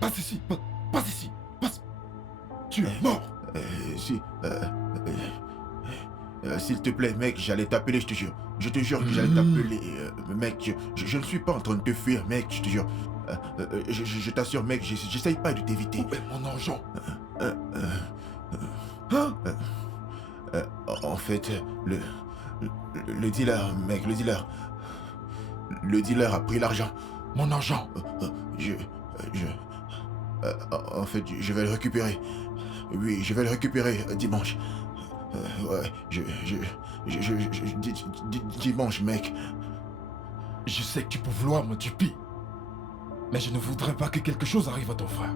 Passe ici, passe ici, passe. Tu es mort. Si, s'il te plaît, mec, j'allais t'appeler, je te jure. Je te jure que j'allais t'appeler, mec. Je ne suis pas en train de te fuir, mec, je te jure. Je t'assure, mec, j'essaye pas de t'éviter. Où est mon argent? Euh, Hein? En fait, le dealer, mec, le dealer a pris l'argent. Mon argent. Je, je, en fait, je vais le récupérer. Oui, je vais le récupérer dimanche. Ouais, dimanche, mec. Je sais que tu peux vouloir me tuer. Mais je ne voudrais pas que quelque chose arrive à ton frère.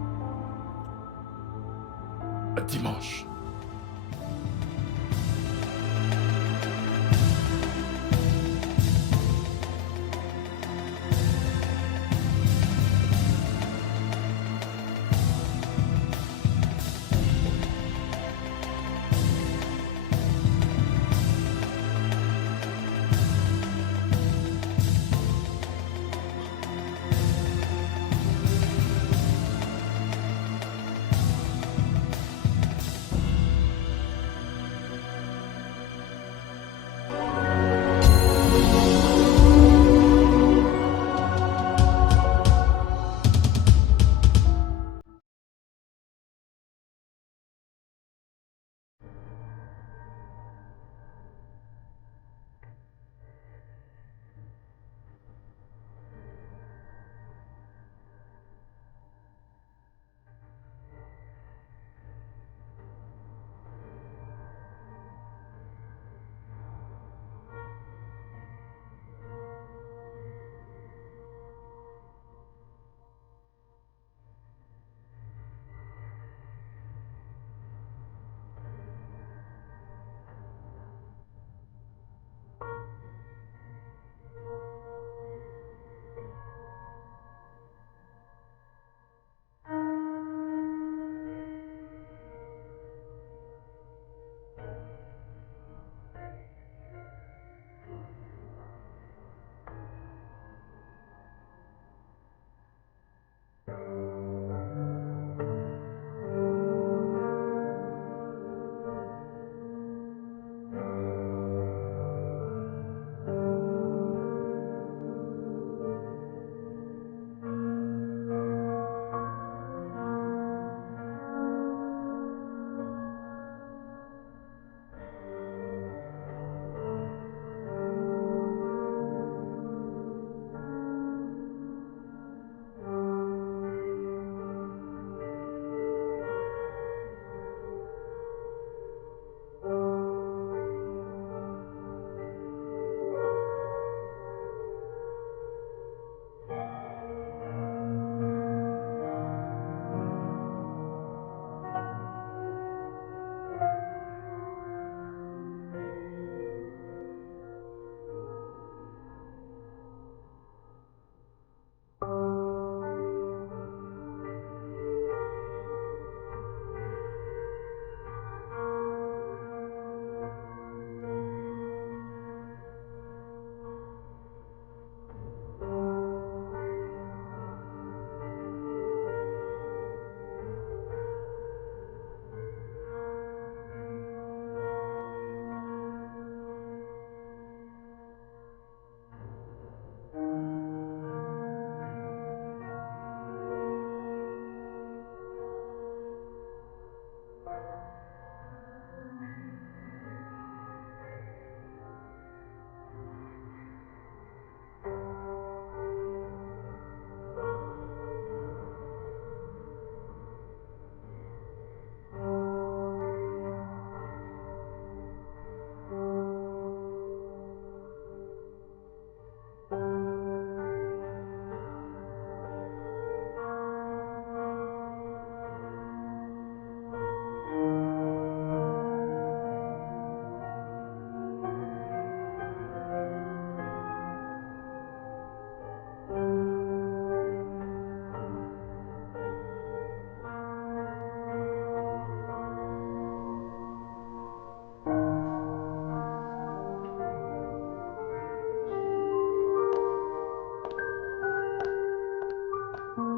À dimanche.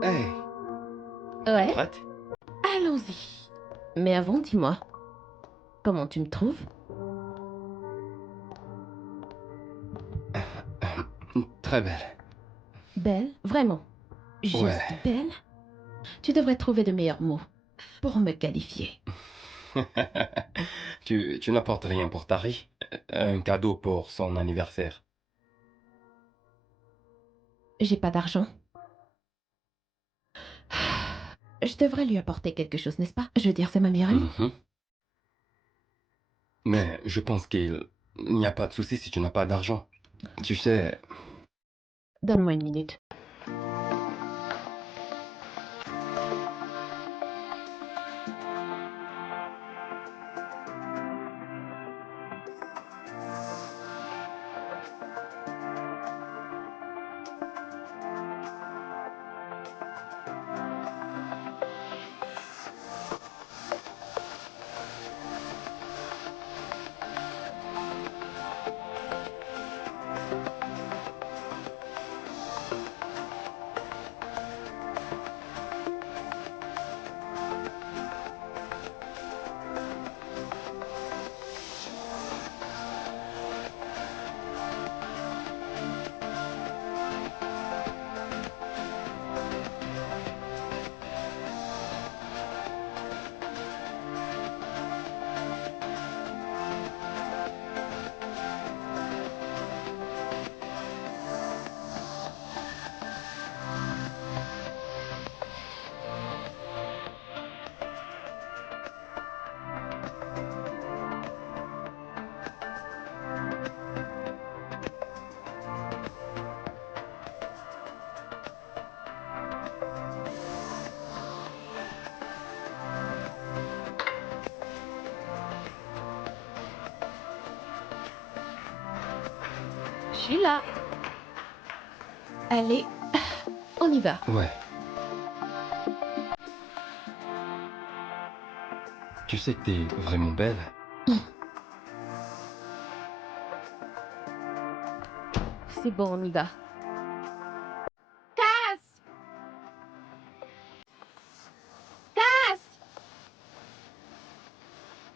Hey, Ouais, prête? allons-y. Mais avant, dis-moi, comment tu me trouves? Très belle. Belle? Vraiment? Juste Ouais. belle? Tu devrais trouver de meilleurs mots pour me qualifier. Tu n'apportes rien pour Tari? Un cadeau pour son anniversaire. J'ai pas d'argent. Je devrais lui apporter quelque chose, n'est-ce pas? Je veux dire, c'est ma meilleure amie. Mhm. Mais je pense qu'il n'y a pas de souci si tu n'as pas d'argent. Tu sais, Donne-moi une minute. Je suis là. Allez, on y va. ouais. Tu sais que t'es vraiment belle. C'est bon, on y va. Casse! Casse!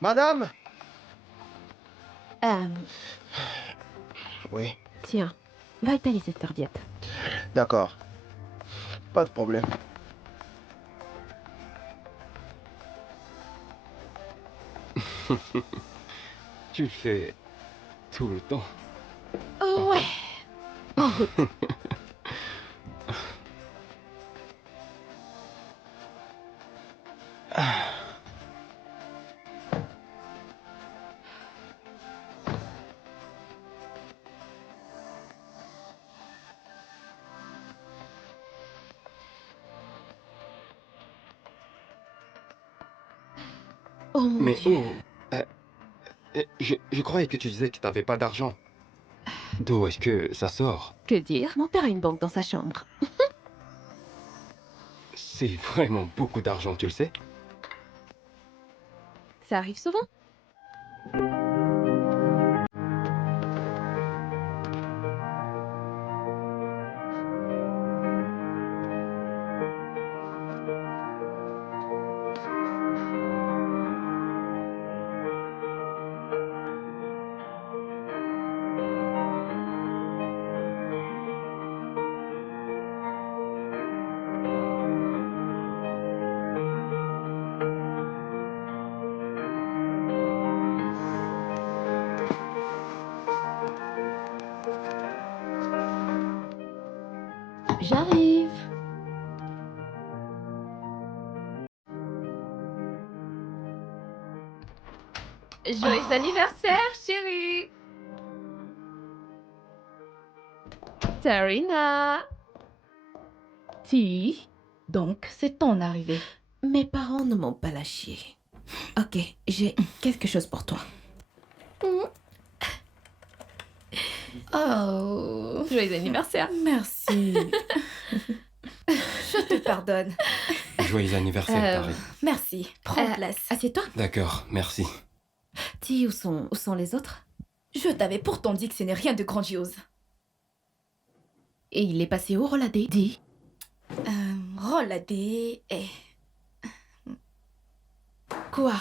Madame? Euh, Oui, tiens, va étaler cette serviette. d'accord. Pas de problème. Tu le fais tout le temps. Oh ouais! En route. Oh mon Mais Dieu. oh, je croyais que tu disais que t'avais pas d'argent. D'où est-ce que ça sort? Que dire? Mon père a une banque dans sa chambre. C'est vraiment beaucoup d'argent, tu le sais? Ça arrive souvent. J'arrive. Joyeux anniversaire, chérie. Tarina. Ti. Donc, c'est ton arrivée. Mes parents ne m'ont pas lâché. Ok, j'ai quelque chose pour toi. Oh, Joyeux anniversaire. merci. Je te pardonne. Joyeux anniversaire, Tari. Merci. Prends place. Assieds-toi. D'accord, merci. Ti, où sont les autres? Je t'avais pourtant dit que ce n'est rien de grandiose. Et il est passé où, Roladé? Dis. Rolladé et... Quoi?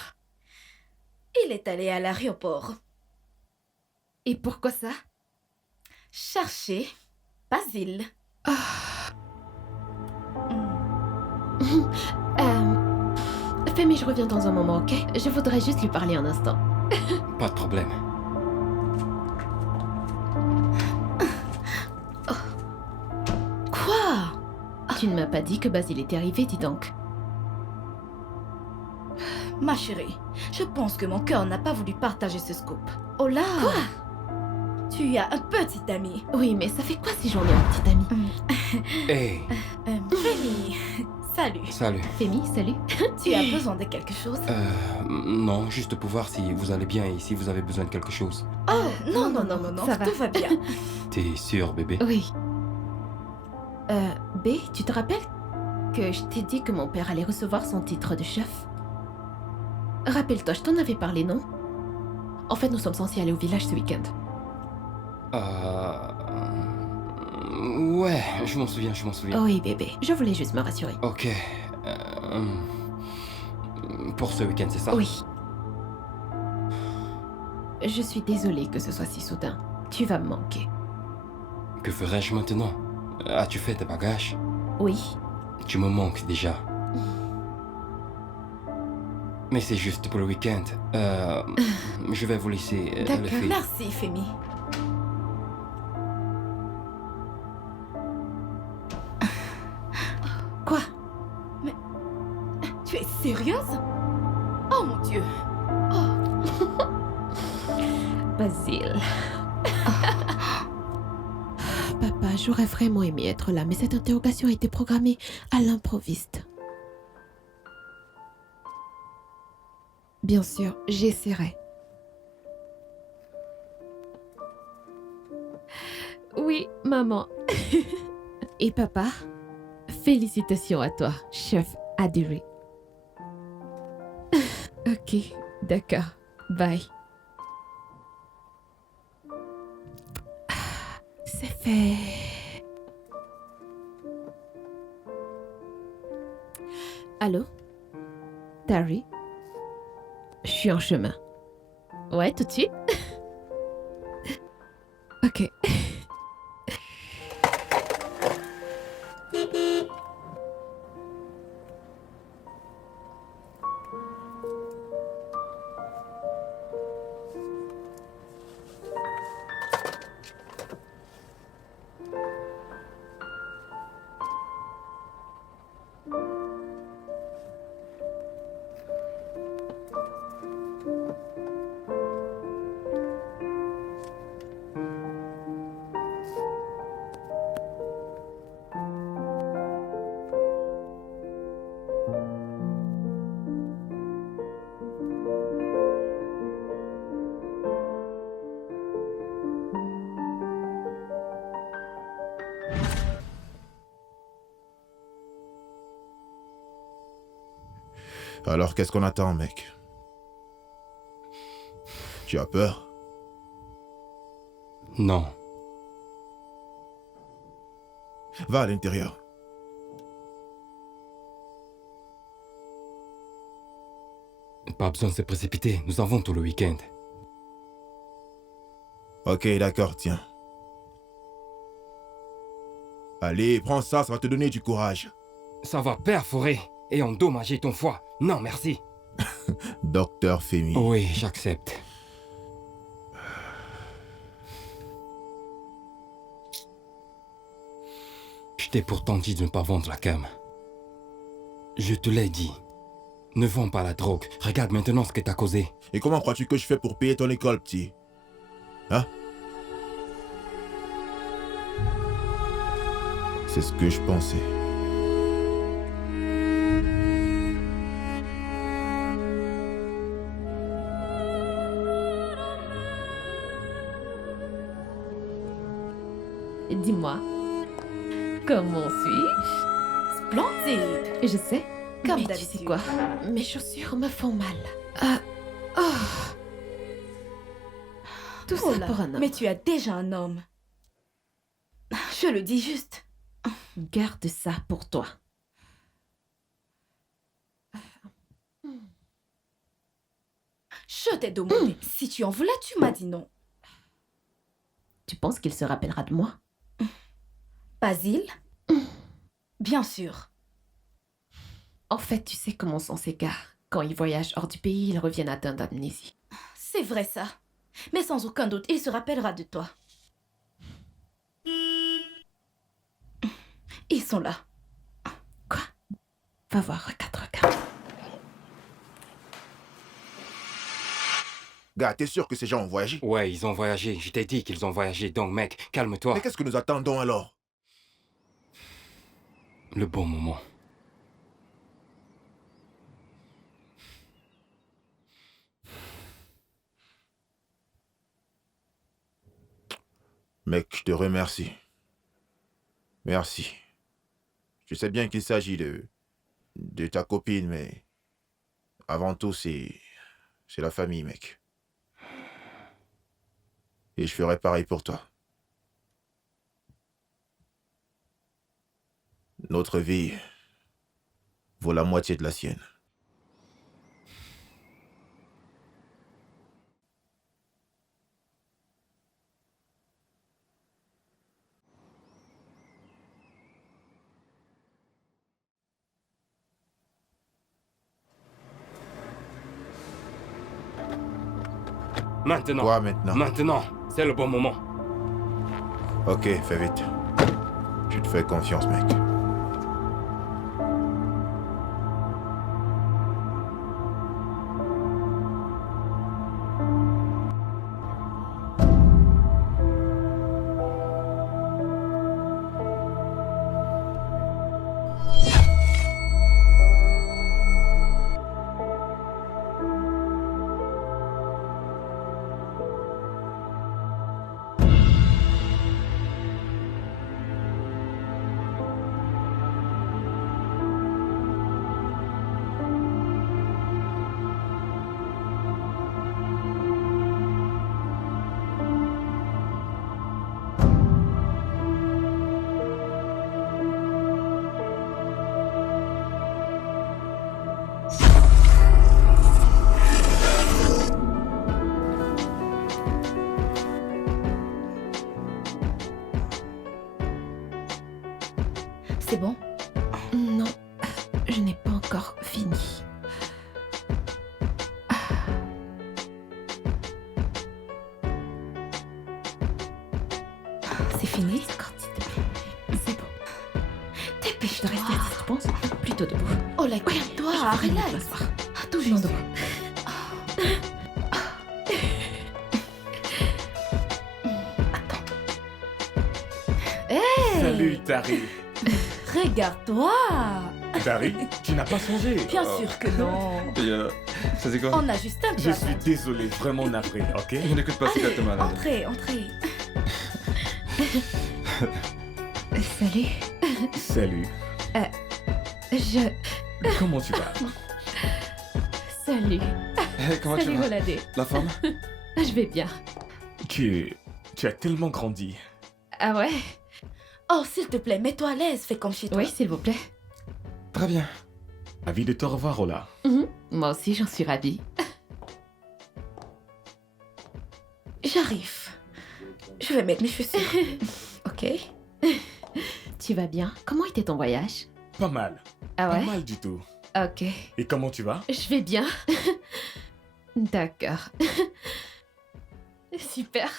Il est allé à l'aéroport Et pourquoi ça? chercher Basile. Femi, je reviens dans un moment, ok? Je voudrais juste lui parler un instant. Pas de problème. Quoi? Tu ne m'as pas dit que Basile était arrivé, dis donc. Ma chérie, je pense que mon cœur n'a pas voulu partager ce scoop. Oh là! Tu as un petit ami. Oui, mais ça fait quoi si j'en ai un petit ami? Hey, Femi, salut. salut. Femi, salut. Tu as besoin de quelque chose? Non, juste pour voir si vous allez bien et si vous avez besoin de quelque chose. Oh, non, ça va. tout va bien. T'es sûr, bébé? Oui. B, tu te rappelles que je t'ai dit que mon père allait recevoir son titre de chef? Rappelle-toi, je t'en avais parlé, non? En fait, nous sommes censés aller au village ce week-end. Ouais, je m'en souviens. Oui, bébé, je voulais juste me rassurer. Ok. Pour ce week-end, c'est ça? Oui. Je suis désolée que ce soit si soudain. Tu vas me manquer. Que ferais-je maintenant? As-tu fait tes bagages? Oui. Tu me manques déjà. Mais c'est juste pour le week-end. Je vais vous laisser, les D'accord, filles. merci Femi. Quoi? Tu es sérieuse? Oh mon Dieu. Basile. Papa, j'aurais vraiment aimé être là, mais cette interrogation a été programmée à l'improviste. Bien sûr, j'essaierai. Oui, maman. Et papa, félicitations à toi, chef adhéré. Ok, d'accord. Bye. C'est fait. Allô? Tari? Je suis en chemin. Ouais, tout de suite? Ok. Alors qu'est-ce qu'on attend, mec? Tu as peur? Non. Va à l'intérieur. Pas besoin de se précipiter. Nous avons tout le week-end. Ok, d'accord, tiens. Allez, prends ça, ça va te donner du courage. Ça va perforer et endommager ton foie. Non, merci. Docteur Femi. Oui, j'accepte. Je t'ai pourtant dit de ne pas vendre la cam. Je te l'ai dit. Ne vends pas la drogue. Regarde maintenant ce que t'as causé. Et comment crois-tu que je fais pour payer ton école, petit? Hein? C'est ce que je pensais. Dis-moi, comment suis-je? Splendide. Je sais. Comme Mais tu d'habitude. sais quoi? Mes chaussures me font mal. Tout Oh ça là, pour un homme. mais tu as déjà un homme. Je le dis juste. Garde ça pour toi. Je t'ai demandé si tu en voulais, tu m'as dit non. Tu penses qu'il se rappellera de moi? Basile? Bien sûr. En fait, tu sais comment on s'égare. Quand ils voyagent hors du pays, ils reviennent atteints d'amnésie. C'est vrai ça. Mais sans aucun doute, il se rappellera de toi. Ils sont là. Quoi? Va voir, regarde. Gars, t'es sûr que ces gens ont voyagé? Ouais, ils ont voyagé. Je t'ai dit qu'ils ont voyagé. Donc, mec, calme-toi. Mais qu'est-ce que nous attendons alors? Le bon moment. Mec, je te remercie. Merci. Je sais bien qu'il s'agit de ta copine, mais avant tout, c'est la famille, mec. Et je ferai pareil pour toi. Notre vie vaut la moitié de la sienne. Maintenant. Quoi maintenant? Maintenant. C'est le bon moment. Ok, fais vite. Je te fais confiance, mec. C'est bon? Non, je n'ai pas encore fini. C'est fini? C'est bon. Dépêche-toi. Je dois rester assis, tu penses? Plutôt debout. Oh là, calme-toi, relax. Tout Non, juste. debout. Hey, Salut, Tari. regarde-toi. Tari, tu n'as pas changé. Bien sûr que non. Ça c'est quoi? On a juste un Je peu suis désolé, vraiment navré, ok? Je n'écoute pas ce gars, t'es malade. Entrez, entrez. Salut. Salut. Je... Comment tu vas? Salut. Comment tu Salut, vas? Voladé. La femme? Je vais bien. Tu as tellement grandi. Ah ouais? Oh, s'il te plaît, mets-toi à l'aise, fais comme chez toi. Oui, s'il vous plaît. Très bien. Ravi de te revoir, Ola. Moi aussi, j'en suis ravie. J'arrive. Je vais mettre mes chaussures. Ok. Tu vas bien? Comment était ton voyage? Pas mal. Ah Pas ouais? mal du tout. Ok. Et comment tu vas? Je vais bien. D'accord. Super.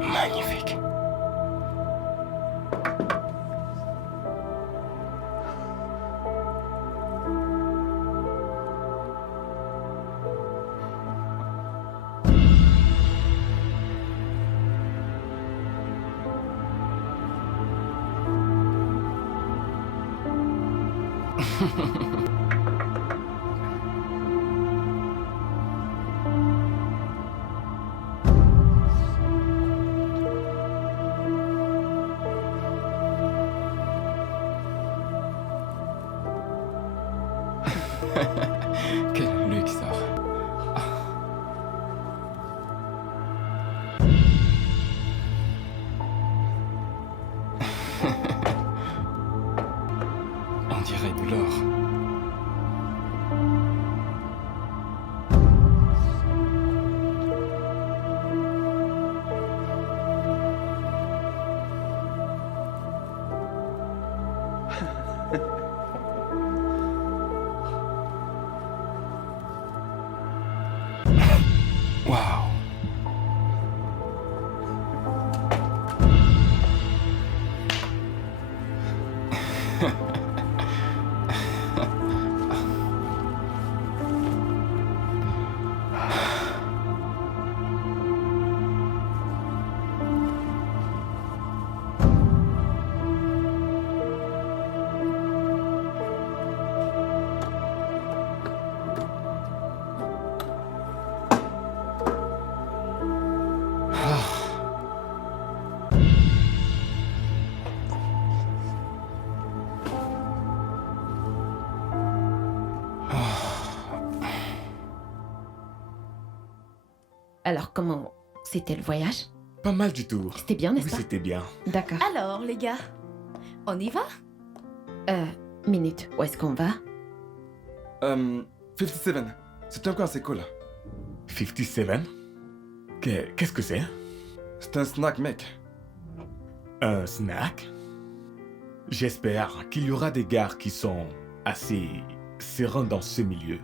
Magnifique. Waouh. Alors, comment c'était le voyage? Pas mal du tout. C'était bien, n'est-ce Oui, pas? c'était bien. D'accord. Alors, les gars, on y va? Minute, où est-ce qu'on va? 57. C'est un coin assez cool. 57? Qu'est-ce que c'est? C'est un snack, mec. Un snack? J'espère qu'il y aura des gares qui sont assez sereins dans ce milieu.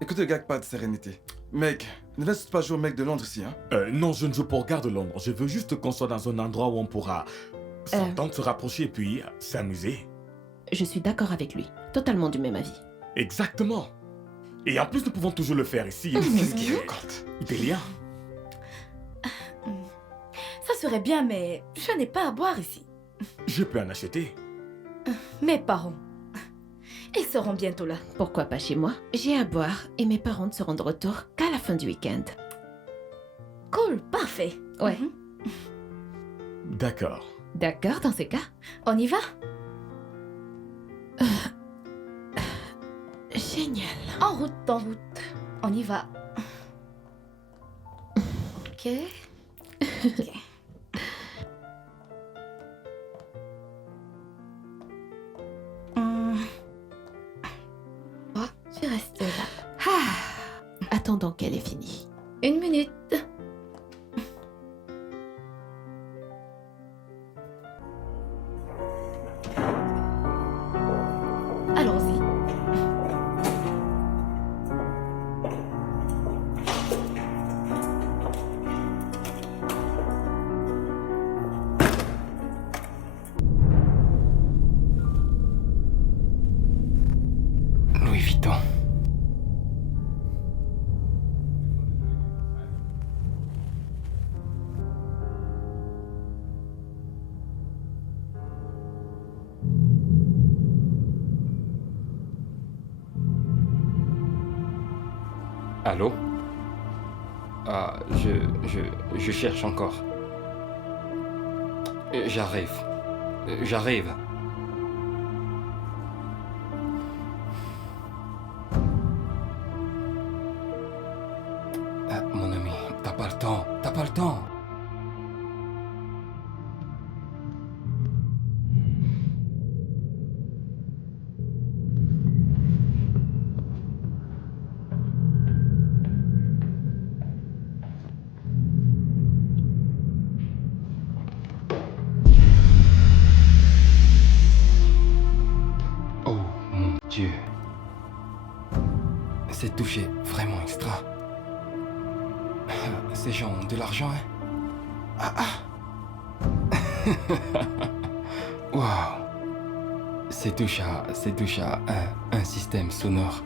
Écoute, gars, pas de sérénité. Mec, ne laisse pas jouer au mec de Londres ici, hein. Non, je ne joue pour Gare de Londres. Je veux juste qu'on soit dans un endroit où on pourra s'entendre, se rapprocher et puis s'amuser. Je suis d'accord avec lui. Totalement du même avis. Exactement. Et en plus, nous pouvons toujours le faire ici. Qu'est-ce qu'il raconte? Des liens. Ça serait bien, mais je n'ai pas à boire ici. Je peux en acheter. Mes parents, ils seront bientôt là. Pourquoi pas chez moi? J'ai à boire et mes parents ne seront de retour qu'à la fin du week-end. Cool, parfait. Ouais. D'accord. D'accord, dans ces cas? On y va? Génial. En route, en route. On y va. Ok. Ok. Oh, je reste là. Attendons qu'elle ait fini. 1 minute. Allons-y. Louis Vuitton. Allô? Ah, je cherche encore. J'arrive. J'arrive. Mon ami, t'as pas le temps. T'as pas le temps. Oh mon Dieu. Cette touche est vraiment extra. Ces gens ont de l'argent, hein? Waouh! C'est touche à un système sonore.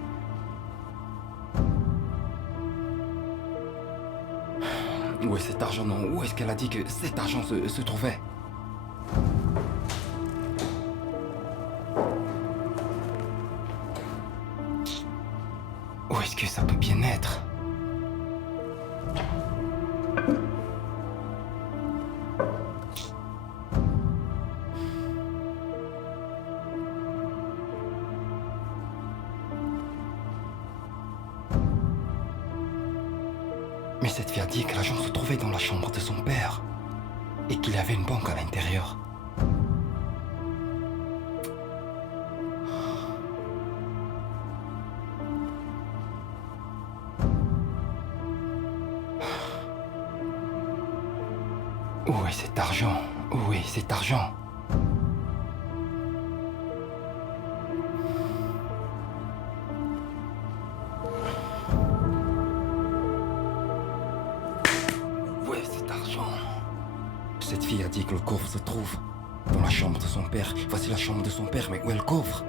Où est cet argent? Non, où est-ce qu'elle a dit que cet argent se trouvait? Où est-ce que ça peut bien être? Mais cette fille a dit que l'argent se trouvait dans la chambre de son père et qu'il y avait une banque à l'intérieur. Où est cet argent? Où est cet argent? Cette fille a dit que le coffre se trouve dans la chambre de son père. Voici la chambre de son père, mais où est le coffre?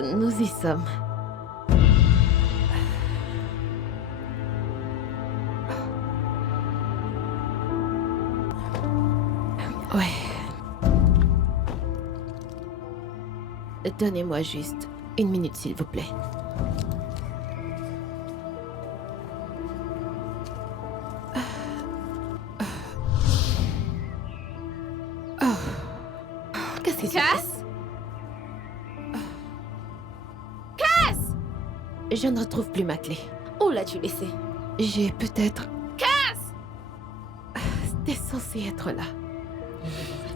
Nous y sommes. Ouais. Donnez-moi juste 1 minute, s'il vous plaît. Qu'est-ce qui se passe? Je ne retrouve plus ma clé. Où l'as-tu laissée? J'ai peut-être... C'était censé être là.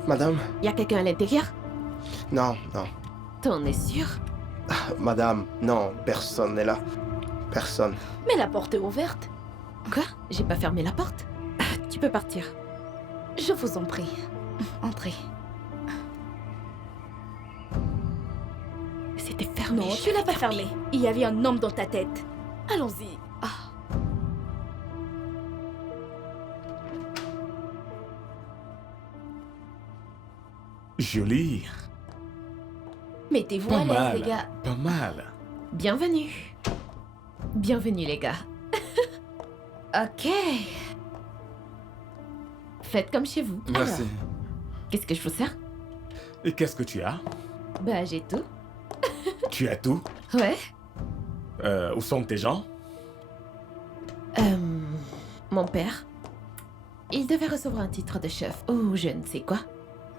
Madame? Y a quelqu'un à l'intérieur? Non, non. T'en es sûr? Madame, non, personne n'est là. Personne. Mais la porte est ouverte. Quoi? J'ai pas fermé la porte? Tu peux partir. Je vous en prie. Entrez. C'était fermé. Non, tu l'as pas fermé. Il y avait un homme dans ta tête. Allons-y. Ah. Joli. Mettez-vous Pas à l'aise, mal. les gars. Pas mal. Bienvenue. Bienvenue, les gars. Ok. Faites comme chez vous. Merci. Alors, qu'est-ce que je vous sers? Et qu'est-ce que tu as? Bah, j'ai tout. Tu as tout? Ouais. Où sont tes gens? Mon père. Il devait recevoir un titre de chef ou je ne sais quoi.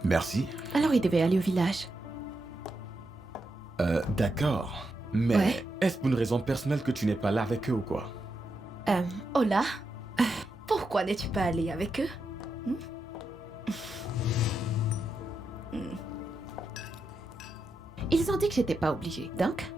Merci. Alors il devait aller au village. D'accord. Mais Ouais. est-ce pour une raison personnelle que tu n'es pas là avec eux ou quoi? Hola. Pourquoi n'es-tu pas allé avec eux? Ils ont dit que j'étais pas obligée, donc...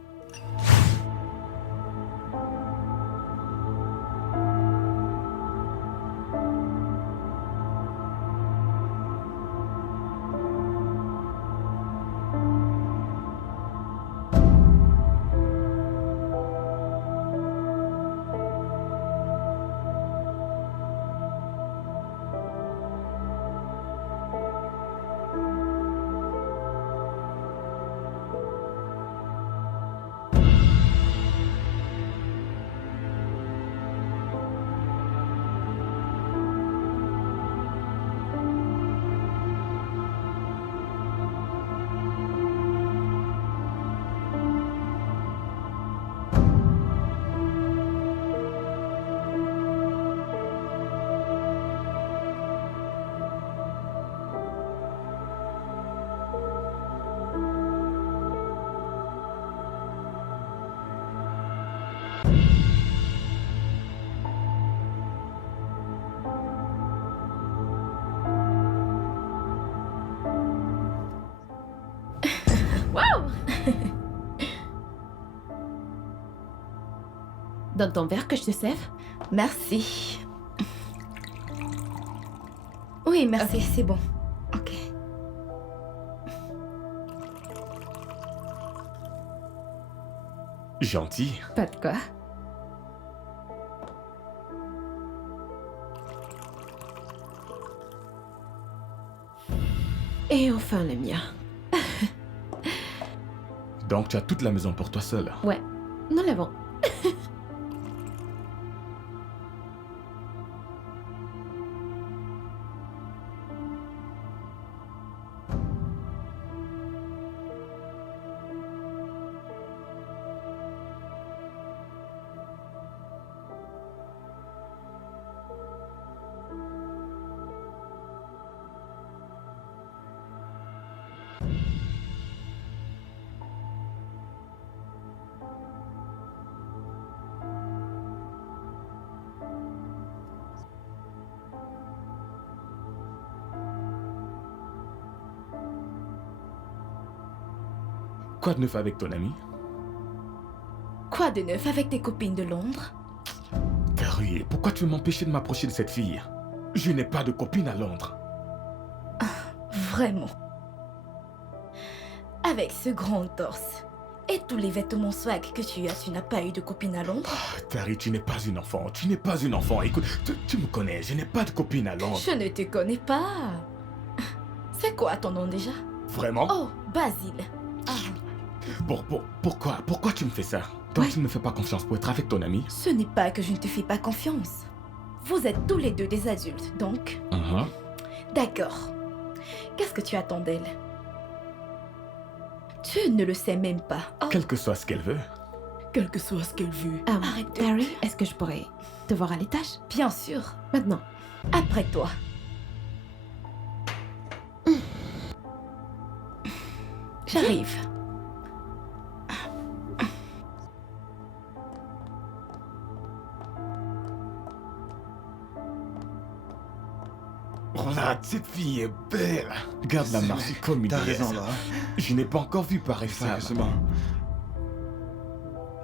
Donne ton verre que je te serve. Merci. Oui, merci, c'est bon. Ok. Gentil. Pas de quoi. Et enfin le mien. Donc tu as toute la maison pour toi seul. Ouais, nous l'avons. Quoi de neuf avec ton ami? Quoi de neuf avec tes copines de Londres? Carrie, pourquoi tu veux m'empêcher de m'approcher de cette fille? Je n'ai pas de copine à Londres. Vraiment. Avec ce grand torse et tous les vêtements swag que tu as, tu n'as pas eu de copine à Londres? Carrie, tu n'es pas une enfant. Tu n'es pas une enfant. Écoute, tu me connais. Je n'ai pas de copine à Londres. Je ne te connais pas. C'est quoi ton nom déjà? Vraiment? Oh, Basile. Ah. Pourquoi tu me fais ça? Toi, Ouais. tu ne me fais pas confiance pour être avec ton ami? Ce n'est pas que je ne te fais pas confiance. Vous êtes tous les deux des adultes, donc... Mhm. D'accord. Qu'est-ce que tu attends d'elle? Tu ne le sais même pas. Oh, Quel que soit ce qu'elle veut. quel que soit ce qu'elle veut. Arrête de... Barry, est-ce que je pourrais te voir à l'étage? Bien sûr. Maintenant. Après toi. J'arrive. Regarde, cette fille est belle. Regarde la C'est marche vrai. comme une T'as déesse. raison là. Je n'ai pas encore vu pareil femme. Sérieusement.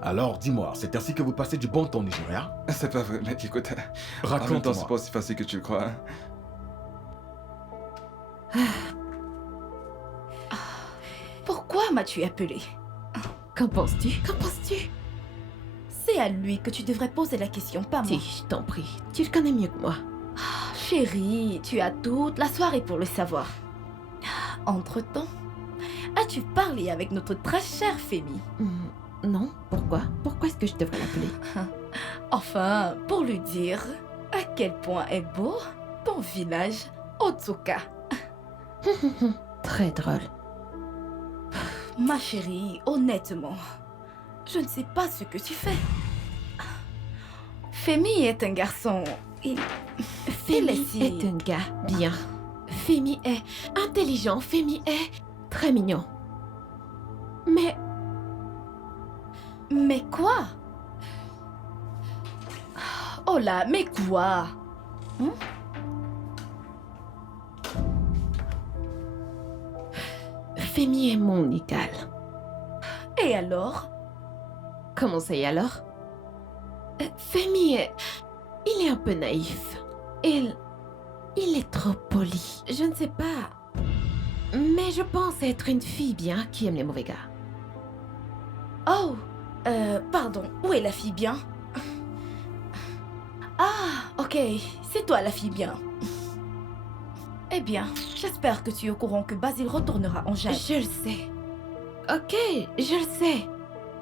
Alors, dis-moi, c'est ainsi que vous passez du bon temps au Nigeria? C'est pas vrai, mec, écoute. En même temps, c'est Raconte-moi. pas aussi facile que tu le crois. Hein. Pourquoi m'as-tu appelé? Qu'en penses-tu? Qu'en penses-tu? C'est à lui que tu devrais poser la question, pas moi. Si, je t'en prie. Tu le connais mieux que moi. Chérie, tu as toute la soirée pour le savoir. Entre-temps, as-tu parlé avec notre très chère Femi? Non, pourquoi? Pourquoi est-ce que je devrais l'appeler? Enfin, pour lui dire à quel point est beau ton village Otsuka. Très drôle. Ma chérie, honnêtement, je ne sais pas ce que tu fais. Femi est un garçon. Femi est un gars bien. Femi est intelligent. Femi est très mignon. Mais quoi? Oh là, mais quoi? Femi est mon égal. Et alors? Comment ça y est alors? Femi est... Il est un peu naïf. Il est trop poli. Je ne sais pas. Mais je pense être une fille bien qui aime les mauvais gars. Oh, pardon, où est la fille bien? Ah, ok, c'est toi la fille bien. Eh bien, j'espère que tu es au courant que Basile retournera en Jade. Je le sais. Ok, je le sais.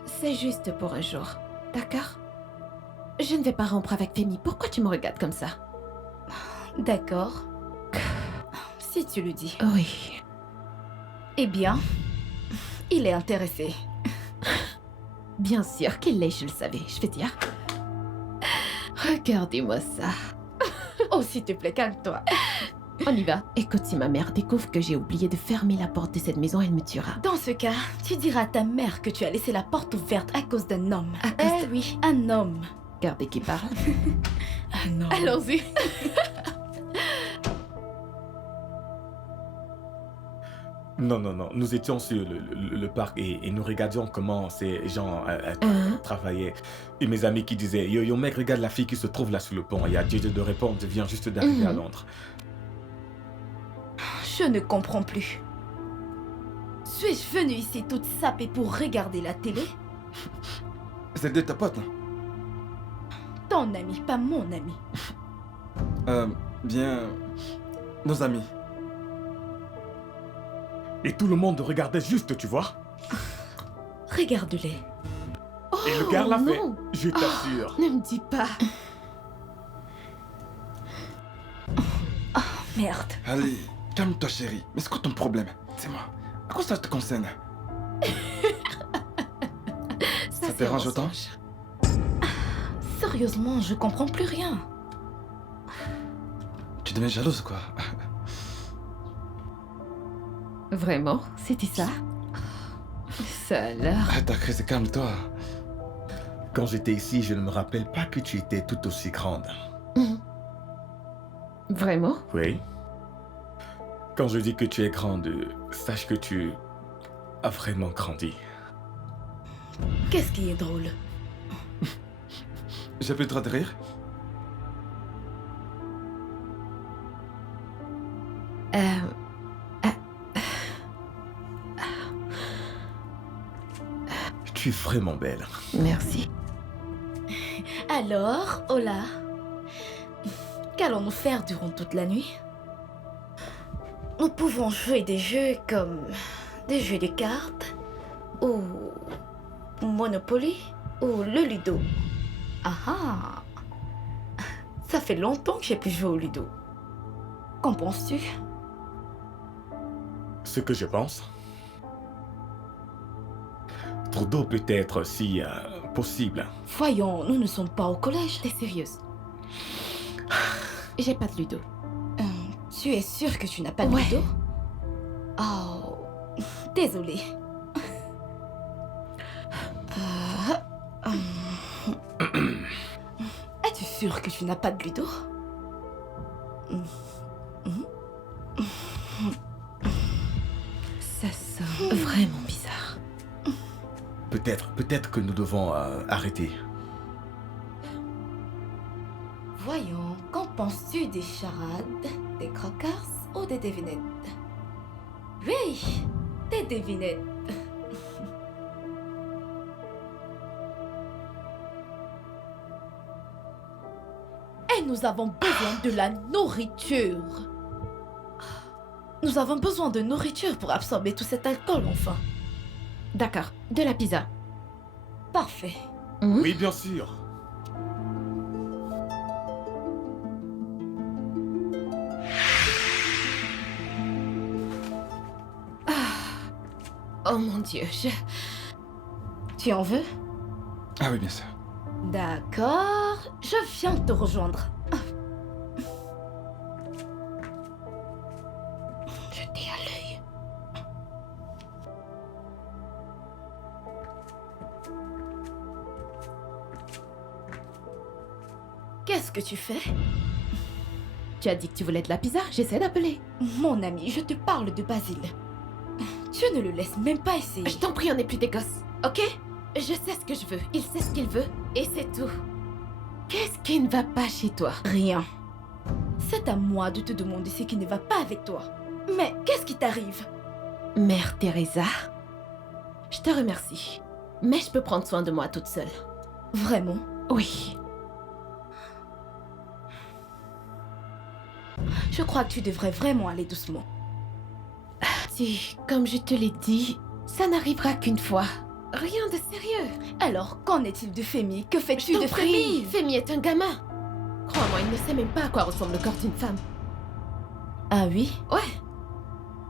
C'est juste pour un jour. D'accord? Je ne vais pas rompre avec Femi. Pourquoi tu me regardes comme ça? D'accord. Si tu le dis. Oui. Eh bien, il est intéressé. Bien sûr qu'il l'est, je le savais. Je vais dire. Regardez-moi ça. Oh, s'il te plaît, calme-toi. On y va. Écoute, si ma mère découvre que j'ai oublié de fermer la porte de cette maison, elle me tuera. Dans ce cas, tu diras à ta mère que tu as laissé la porte ouverte à cause d'un homme. À cause de... Oui, un homme. Regardez qui parle. Un homme. Allons-y. Non. Nous étions sur le parc et nous regardions comment ces gens travaillaient. Et mes amis qui disaient yo mec, regarde la fille qui se trouve là sur le pont. Il y a JJ de répondre, vient juste d'arriver à Londres. Je ne comprends plus. Suis-je venue ici toute sapée pour regarder la télé? C'est de ta pote, non? Ton ami, pas mon ami. Bien... Nos amis. Et tout le monde regardait juste, tu vois. Regarde-les. Oh, Et le gars l'a fait. non. Je t'assure. Ne me dis pas. Merde. Allez, calme-toi, chérie. Mais c'est quoi ton problème? Dis-moi. À quoi ça te concerne? Ça te c'est dérange autant? mensonge. Sérieusement, je comprends plus rien. Tu deviens jalouse, quoi. Vraiment? C'était ça? Ça alors? T'as crise, calme-toi. Quand j'étais ici, je ne me rappelle pas que tu étais tout aussi grande. Vraiment? Oui. Quand je dis que tu es grande, sache que tu as vraiment grandi. Qu'est-ce qui est drôle? J'ai plus le droit de rire? Tu es vraiment belle. Merci. Alors, Ola, qu'allons-nous faire durant toute la nuit? Nous pouvons jouer des jeux comme des jeux de cartes, ou Monopoly ou le Ludo. Ah ah. Ça fait longtemps que j'ai pu jouer au Ludo. Qu'en penses-tu? Ce que je pense. Trudeau peut être si possible. Voyons, nous ne sommes pas au collège. T'es sérieuse? J'ai pas de Ludo. Tu es sûre que tu n'as pas de Ouais. Ludo? Oh, désolée. Es-tu sûre que tu n'as pas de Ludo? Ça sent vraiment bizarre. Peut-être que nous devons arrêter. Voyons, qu'en penses-tu des charades, des croqueurs ou des devinettes? Oui, des devinettes. Et nous avons besoin de la nourriture. Nous avons besoin de nourriture pour absorber tout cet alcool, enfin. D'accord, de la pizza. Parfait. Oui, bien sûr. Oh mon Dieu, Tu en veux? Ah oui, bien sûr. D'accord, je viens te rejoindre. Jetez à l'œil. Qu'est-ce que tu fais? Tu as dit que tu voulais de la pizza? J'essaie d'appeler. Mon ami, je te parle de Basile. Tu ne le laisses même pas essayer. Je t'en prie, on n'est plus des gosses, ok? Je sais ce que je veux, il sait ce qu'il veut, et c'est tout. Qu'est-ce qui ne va pas chez toi? Rien. C'est à moi de te demander ce qui ne va pas avec toi. Mais qu'est-ce qui t'arrive? Mère Teresa, je te remercie, mais je peux prendre soin de moi toute seule. Vraiment? Oui. Je crois que tu devrais vraiment aller doucement. Si, comme je te l'ai dit, ça n'arrivera qu'une fois. Rien de sérieux. Alors, qu'en est-il de Femi? Que Je fais-tu t'en de prie, Femi? Femi est un gamin. Crois-moi, il ne sait même pas à quoi ressemble le corps d'une femme. Ah oui? Ouais,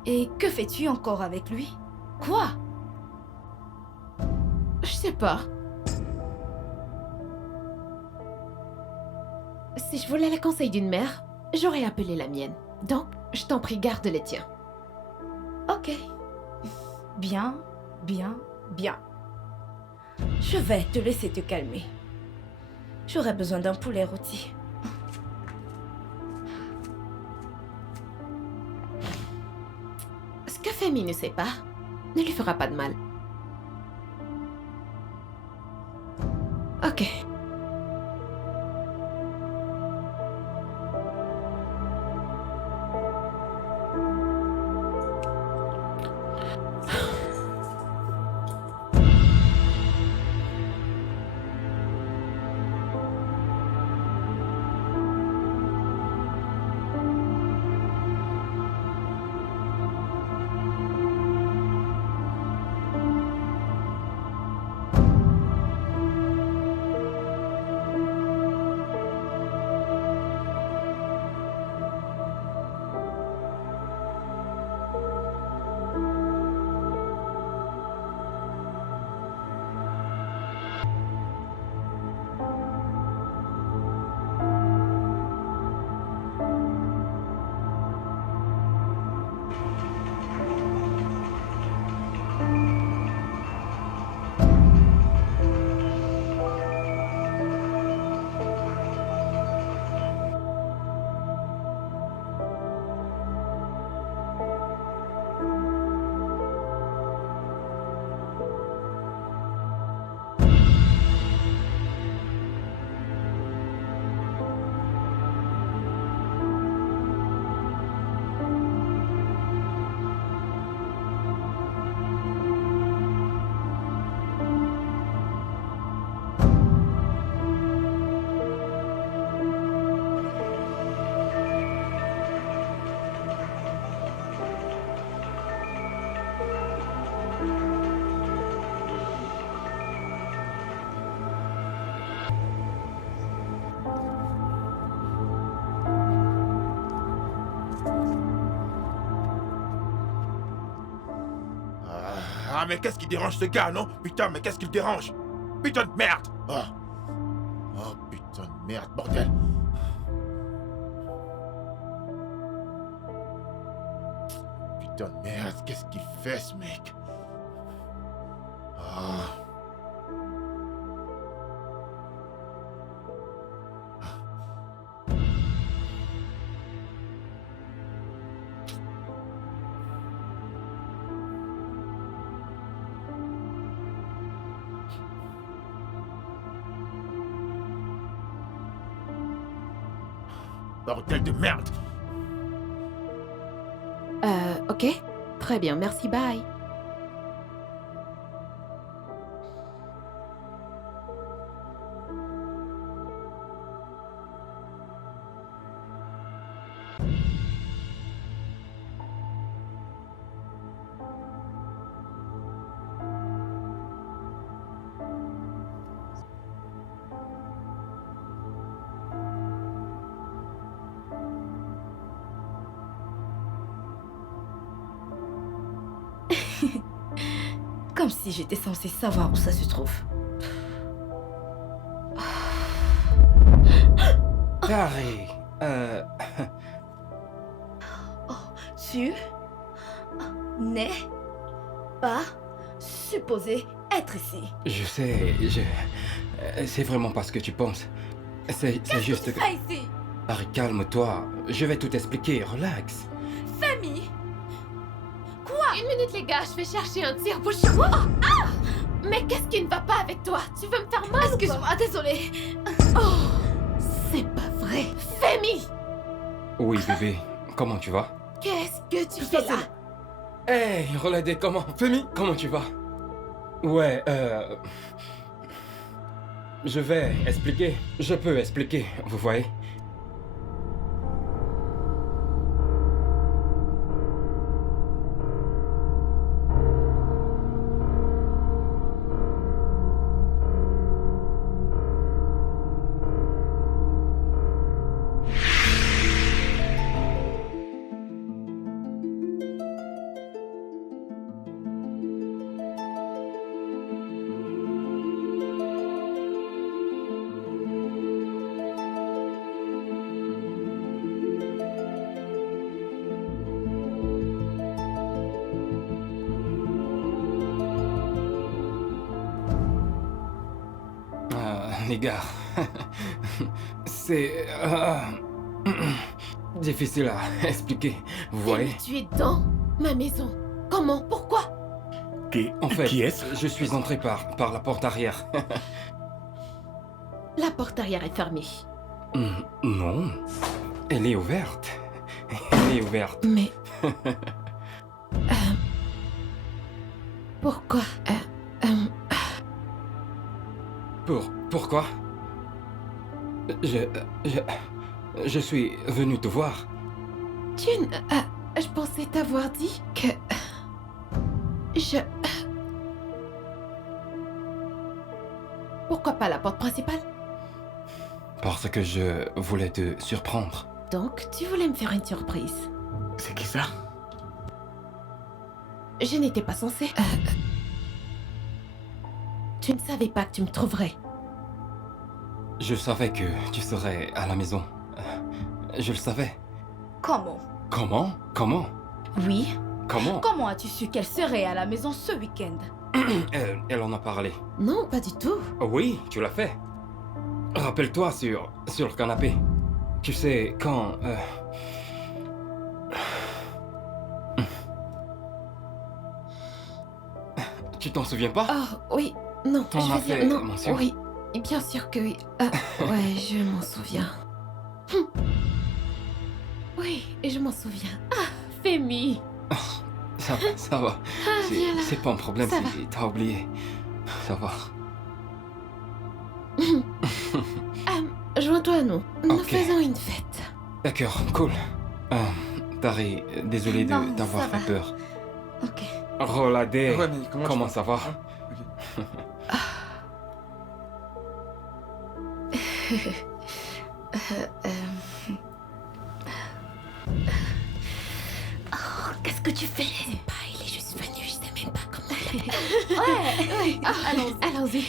Et que fais-tu encore avec lui? Quoi? je sais pas. Si je voulais les conseils d'une mère, j'aurais appelé la mienne. Donc, je t'en prie, garde les tiens. Ok. Bien, bien, bien. Je vais te laisser te calmer. J'aurais besoin d'un poulet rôti. Ce que Femi ne sait pas ne lui fera pas de mal. Ok. Ah, mais qu'est-ce qui dérange ce gars, non? Putain, mais qu'est-ce qui le dérange? Putain de merde! Oh, putain de merde, bordel! Putain de merde, qu'est-ce qu'il fait, ce mec? Ah. Bordel de merde! Ok. Très bien, merci, bye. Comme si j'étais censée savoir où ça se trouve. Tari, Tu n'es pas supposé être ici. je sais, c'est vraiment pas ce que tu penses. C'est juste Tu que... fais ici, Tari, calme-toi. Je vais tout expliquer, relax. Femi. Une minute, les gars, je vais chercher un tire-bouchon. Oh, ah! Mais qu'est-ce qui ne va pas avec toi? Tu veux me faire mal? ou quoi? Excuse-moi, désolée. Oh, c'est pas vrai. Femi! Oui, bébé, comment tu vas? Qu'est-ce que tu fais là? Hey, Reladé, comment? Femi! Comment tu vas? Ouais, je vais expliquer. Je peux expliquer, vous voyez? Les gars, c'est difficile à expliquer, vous voyez? Femi, tu es dans ma maison. Comment? Pourquoi? En fait, Qui est-ce? je suis entré par la porte arrière. La porte arrière est fermée. Non, elle est ouverte. Elle est ouverte. Mais... Pourquoi? Pourquoi? Je suis venu te voir. Je pensais t'avoir dit que... Pourquoi pas la porte principale? Parce que je voulais te surprendre. Donc, tu voulais me faire une surprise. C'est qui ça? Je n'étais pas censée. Tu ne savais pas que tu me trouverais. Je savais que tu serais à la maison. Je le savais. Comment? Comment? Oui. Comment as-tu su qu'elle serait à la maison ce week-end? Elle en a parlé. Non, pas du tout. Oui, tu l'as fait. Rappelle-toi sur le canapé. Tu sais, quand... Tu t'en souviens pas? Oh, oui. Non, T'en je as veux dire... fait Non, mention. oui. Bien sûr que oui. Ouais, je m'en souviens. Oui, je m'en souviens. Ah, Femi. Ça va. viens là. C'est pas un problème Ça si t'as oublié. Ça va. Joins-toi à nous. Nous Ok. faisons une fête. D'accord, cool. Tari, désolé Non, de t'avoir ça fait va. peur. Ok. Reladé, Ouais, mais comment tu ça va? Oh, qu'est-ce que tu fais? Je sais pas, il est juste venu, je sais même pas comment. Ouais, allons-y. Allons-y.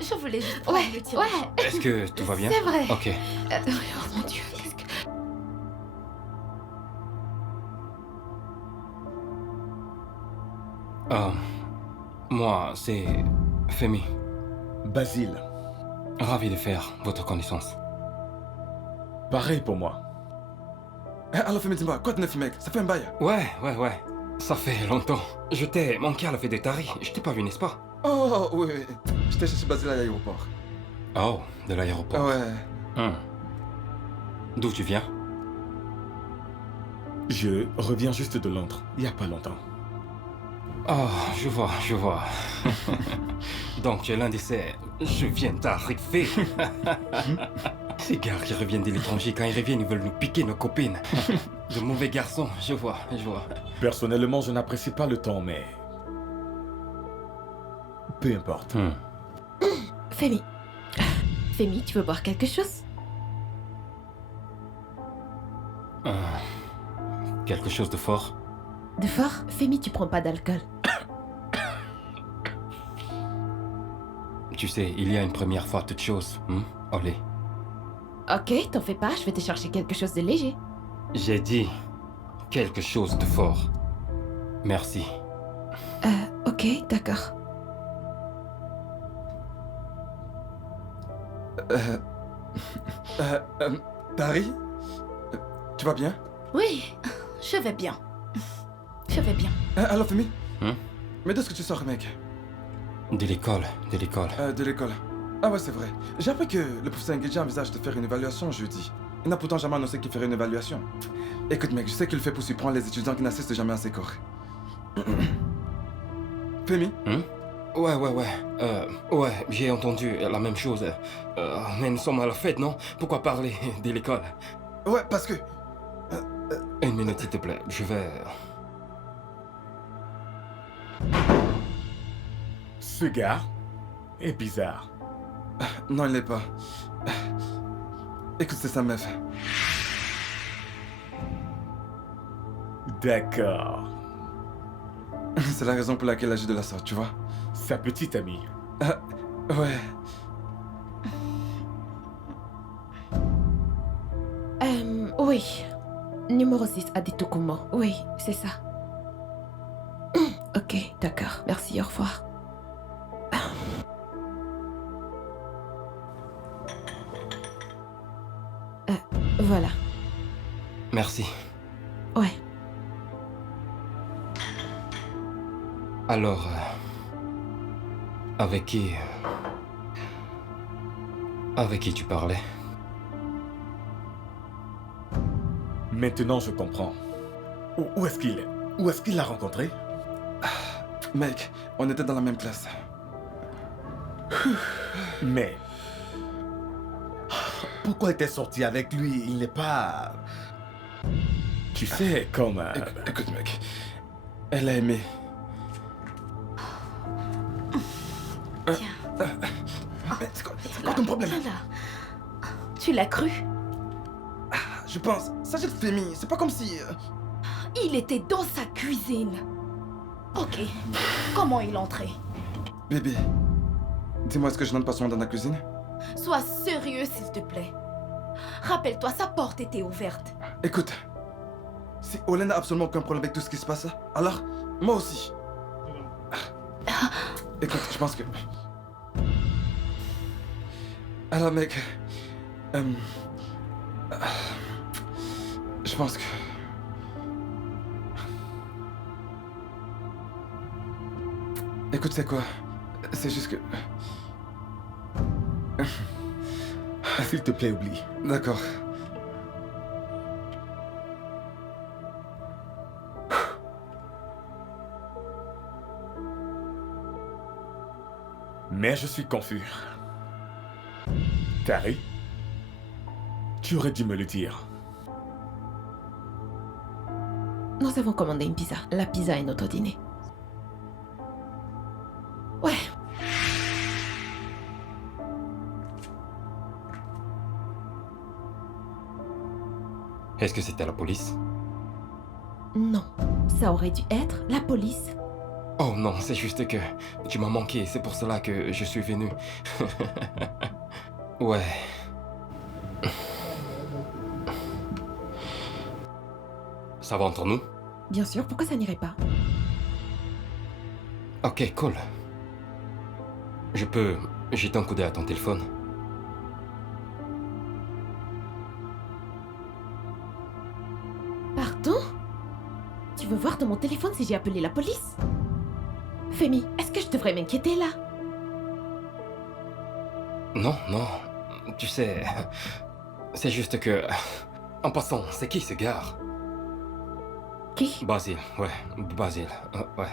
Je voulais juste prendre le tir. Ouais, Est-ce que tout va bien? c'est vrai. Ok. Oh mon Dieu, qu'est-ce que... Moi, c'est Femi. Basile, Ravi de faire votre connaissance. pareil pour moi. Alors, Femi, dis-moi, quoi de neuf, mec? Ça fait un bail. Ouais. Ça fait longtemps. Je t'ai manqué à la fête des taris. Je t'ai pas vu, n'est-ce pas? Oh, oui. J'étais cherché Basile à l'aéroport. Oh, de l'aéroport. Ouais. D'où tu viens? Je reviens juste de Londres, il y a pas longtemps. Oh, je vois. Donc tu es l'un de ces... Je viens d'arriver. Ces gars qui reviennent de l'étranger, quand ils reviennent, ils veulent nous piquer nos copines. De mauvais garçons, je vois. Personnellement, je n'apprécie pas le temps, mais... Peu importe. Femi. Femi, tu veux boire quelque chose? Quelque chose de fort? De fort? Femi, tu prends pas d'alcool. Tu sais, il y a une première fois toute chose. Olé. Ok, t'en fais pas, je vais te chercher quelque chose de léger. J'ai dit quelque chose de fort. Merci. Ok, d'accord. Tari? Tu vas bien? Oui, je vais bien. Alors, Femi? Hein? Mais d'où est-ce que tu sors, mec? De l'école. De l'école. Ah ouais, c'est vrai. J'ai appris que le professeur Nguedia envisage de faire une évaluation jeudi. Il n'a pourtant jamais annoncé qu'il ferait une évaluation. Écoute, mec, je sais qu'il le fait pour surprendre les étudiants qui n'assistent jamais à ses cours. Femi? Ouais. Ouais, j'ai entendu la même chose. Mais nous sommes à la fête, non? Pourquoi parler de l'école? Ouais, parce que... Une minute, s'il te plaît. Je vais... Ce gars est bizarre. Non, il l'est pas. Écoute, c'est sa meuf. D'accord. C'est la raison pour laquelle elle agit de la sorte, tu vois? Sa petite amie. Ouais. Oui. Numéro 6, Aditokumo. Oui, c'est ça. Ok, d'accord. Merci, au revoir. Voilà. Merci. Ouais. Alors... Avec qui tu parlais? Maintenant, je comprends. Où est-ce qu'il est? Où est-ce qu'il l'a rencontré? Mec, on était dans la même classe. Mais... Pourquoi était sorti avec lui? Il n'est pas... Tu sais, comme... Écoute, mec. Elle a aimé. Tiens. Mais c'est quoi ton problème? Viens là. Tu l'as cru? Je pense. S'agit de Femi. C'est pas comme si... Il était dans sa cuisine. Ok. Comment il entrait? Bébé. Dis-moi, est-ce que je n'entre pas souvent dans la cuisine? Sois sérieux, s'il te plaît. Rappelle-toi, sa porte était ouverte. Écoute. Si Olen n'a absolument aucun problème avec tout ce qui se passe, alors, moi aussi. Écoute, je pense que... Alors, mec... Je pense que... Écoute, c'est quoi? C'est juste que... S'il te plaît, oublie. D'accord. Mais je suis confus. Tari, tu aurais dû me le dire. Nous avons commandé une pizza. La pizza est notre dîner. Ouais. Est-ce que c'était la police? Non. Ça aurait dû être la police. Oh non, c'est juste que tu m'as manqué, c'est pour cela que je suis venu. Ouais. Ça va entre nous? Bien sûr, pourquoi ça n'irait pas? Ok, cool. Je peux jeter un coup d'œil à ton téléphone? Pardon? Tu veux voir dans mon téléphone si j'ai appelé la police? Femi, est-ce que je devrais m'inquiéter là? Non, non. Tu sais, c'est juste que... En passant, c'est qui ce gars? Qui? Basile, ouais, Basile, ouais.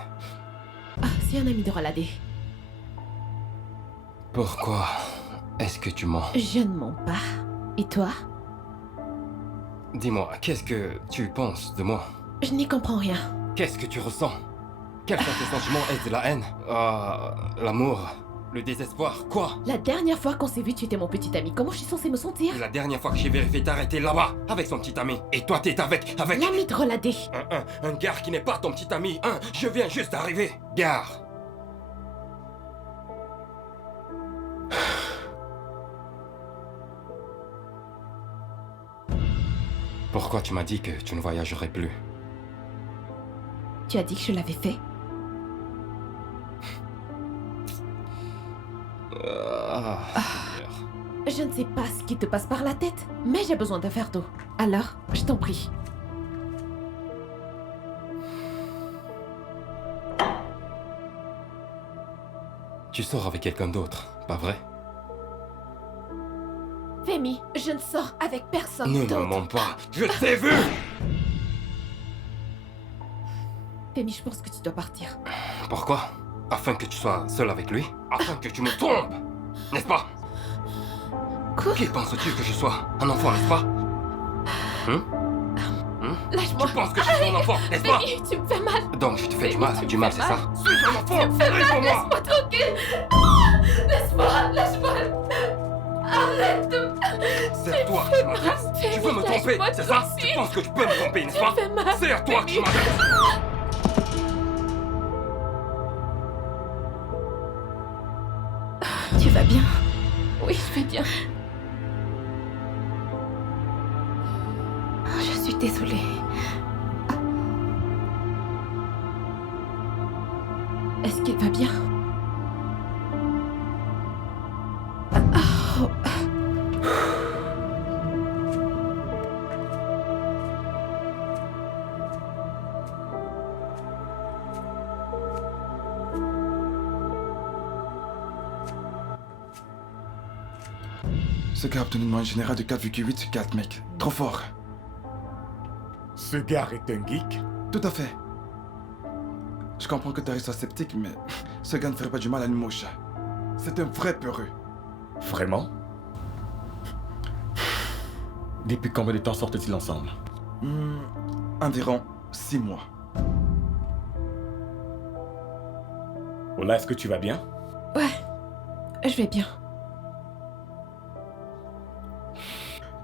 Ah, c'est un ami de Roladé. Pourquoi est-ce que tu mens? Je ne mens pas. Et toi? Dis-moi, qu'est-ce que tu penses de moi? Je n'y comprends rien. Qu'est-ce que tu ressens? Quels sont tes sentiments? Est-ce de la haine? L'amour? Le désespoir? Quoi? La dernière fois qu'on s'est vu, tu étais mon petit ami. Comment je suis censée me sentir? La dernière fois que j'ai vérifié, t'arrêter là-bas, avec son petit ami. Et toi, t'es avec... L'ami de Roladé. Un gars qui n'est pas ton petit ami. Je viens juste d'arriver. Gare. Pourquoi tu m'as dit que tu ne voyagerais plus? Tu as dit que je l'avais fait. Je ne sais pas ce qui te passe par la tête, mais j'ai besoin d'un verre d'eau. Alors, je t'en prie. Tu sors avec quelqu'un d'autre, pas vrai? Femi, je ne sors avec personne Ne d'autre. me mens pas, je t'ai vu! Femi, je pense que tu dois partir. Pourquoi? Afin que tu sois seul avec lui? Afin que tu me trompes? N'est-ce pas? Quoi? Qui penses-tu que je sois? Un enfant, n'est-ce pas? Lâche-moi. Tu penses que je suis un enfant, n'est-ce pas? Femi, tu me fais mal. Donc je te fais Femi, tu du me mal, fais c'est ça? mal. Suis un enfant! Tu me fais mal, Réponds-moi! laisse-moi tranquille. Laisse-moi, lâche-moi. Arrête de... C'est à toi que je m'adresse. Tu veux me tromper, lâche-moi c'est ça? tout de Tu suite. penses que tu peux me tromper, n'est-ce Tu pas? me fais mal. C'est à toi que je Femi. m'adresse. Tu vas bien? Oui, je vais bien. Je suis désolée. Est-ce qu'il va bien? Oh. Ce gars a obtenu une moyenne générale de 4,8 sur 4, mec. Trop fort. Ce gars est un geek? Tout à fait. Je comprends que tu restes sceptique, mais ce gars ne ferait pas du mal à une mouche. C'est un vrai peureux. Vraiment? Depuis combien de temps sortent-ils ensemble? Environ 6 mois. Ola, est-ce que tu vas bien? Ouais, je vais bien.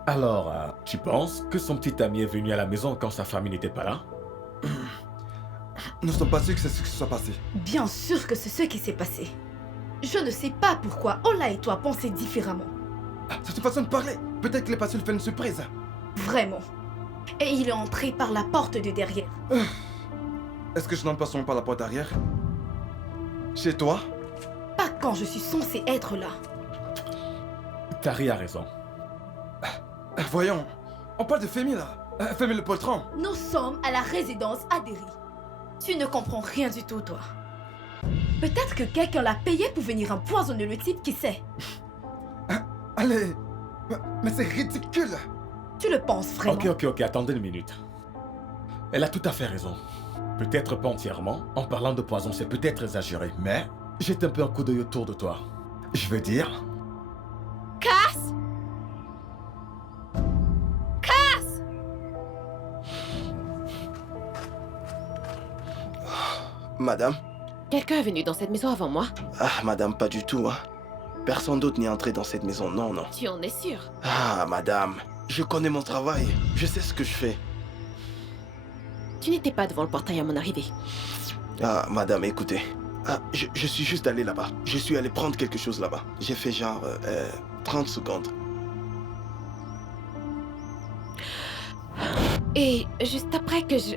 Alors, tu penses que son petit ami est venu à la maison quand sa famille n'était pas là? Nous ne sommes pas sûrs que c'est ce qui se soit passé. Bien sûr que c'est ce qui s'est passé. Je ne sais pas pourquoi Ola et toi pensez différemment. C'est une façon de parler. Peut-être qu'il est passé lui faire une surprise. Vraiment. Et il est entré par la porte de derrière. Est-ce que je n'entre pas souvent par la porte arrière? Chez toi? Pas quand je suis censée être là. Tari a raison. Voyons, on parle de Femi là. Femi le poltron. Nous sommes à la résidence Adéry. Tu ne comprends rien du tout, toi. Peut-être que quelqu'un l'a payé pour venir empoisonner le type, qui sait? Allez. Mais c'est ridicule. Tu le penses vraiment? Ok, attendez une minute. Elle a tout à fait raison. Peut-être pas entièrement. En parlant de poison, c'est peut-être exagéré, mais jette un peu un coup d'œil autour de toi. Je veux dire... Casse! Madame? Quelqu'un est venu dans cette maison avant moi? Ah, madame, pas du tout, hein. Personne d'autre n'est entré dans cette maison, non, non. Tu en es sûr? Ah, madame, je connais mon travail. Je sais ce que je fais. Tu n'étais pas devant le portail à mon arrivée. Ah, madame, écoutez. Ah, je suis juste allé là-bas. Je suis allé prendre quelque chose là-bas. J'ai fait genre 30 secondes. Et juste après que je...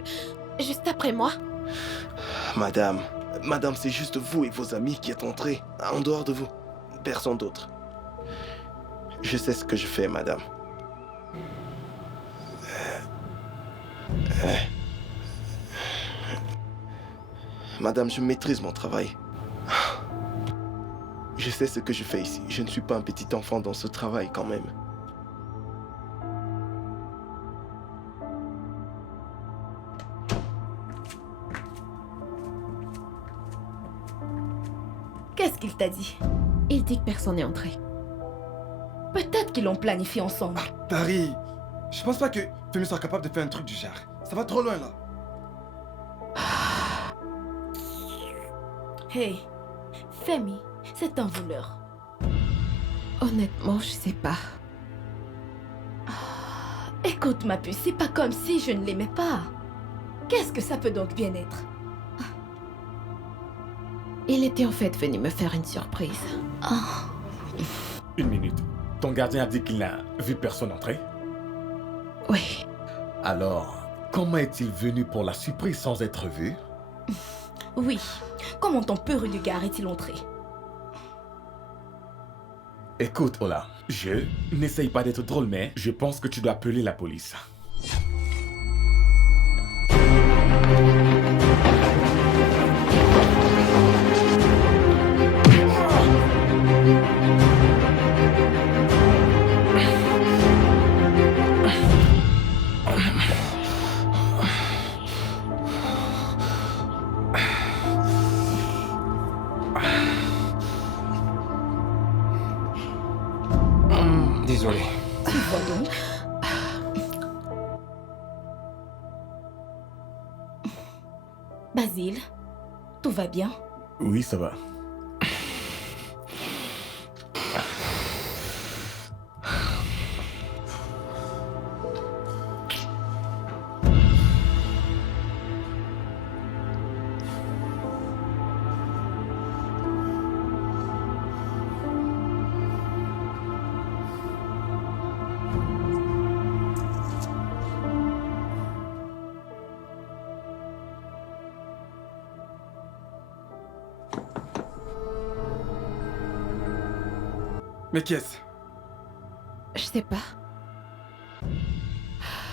Juste après moi? Madame, c'est juste vous et vos amis qui êtes entrés. En dehors de vous. Personne d'autre. Je sais ce que je fais, madame. Madame, je maîtrise mon travail. Je sais ce que je fais ici. Je ne suis pas un petit enfant dans ce travail quand même. Qu'est-ce qu'il t'a dit? Il dit que personne n'est entré. Peut-être qu'ils l'ont planifié ensemble. Paris, je pense pas que Femi soit capable de faire un truc du genre. Ça va trop loin là. Hey, Femi, c'est un voleur. Honnêtement, je sais pas. Écoute ma puce, c'est pas comme si je ne l'aimais pas. Qu'est-ce que ça peut donc bien être? Il était en fait venu me faire une surprise. Une minute. Ton gardien a dit qu'il n'a vu personne entrer? Oui. Alors, comment est-il venu pour la surprise sans être vu? Oui. Comment ton peu rude gars est-il entré? Écoute, Ola, je n'essaye pas d'être drôle, mais je pense que tu dois appeler la police. Désolé. Tu vois donc? Basile, tout va bien? Oui, ça va. Mais qu'est-ce? Je sais pas.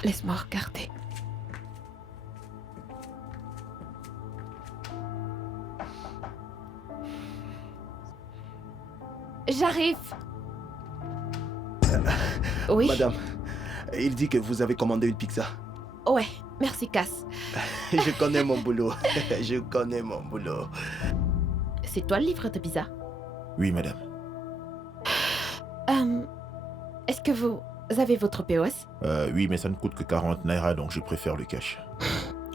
Laisse-moi regarder. J'arrive. Oui. Madame, il dit que vous avez commandé une pizza. Ouais, merci Cass. Je connais mon boulot. Je connais mon boulot. C'est toi le livreur de pizza? Oui, madame. Est-ce que vous avez votre POS? Oui, mais ça ne coûte que 40 naira, donc je préfère le cash.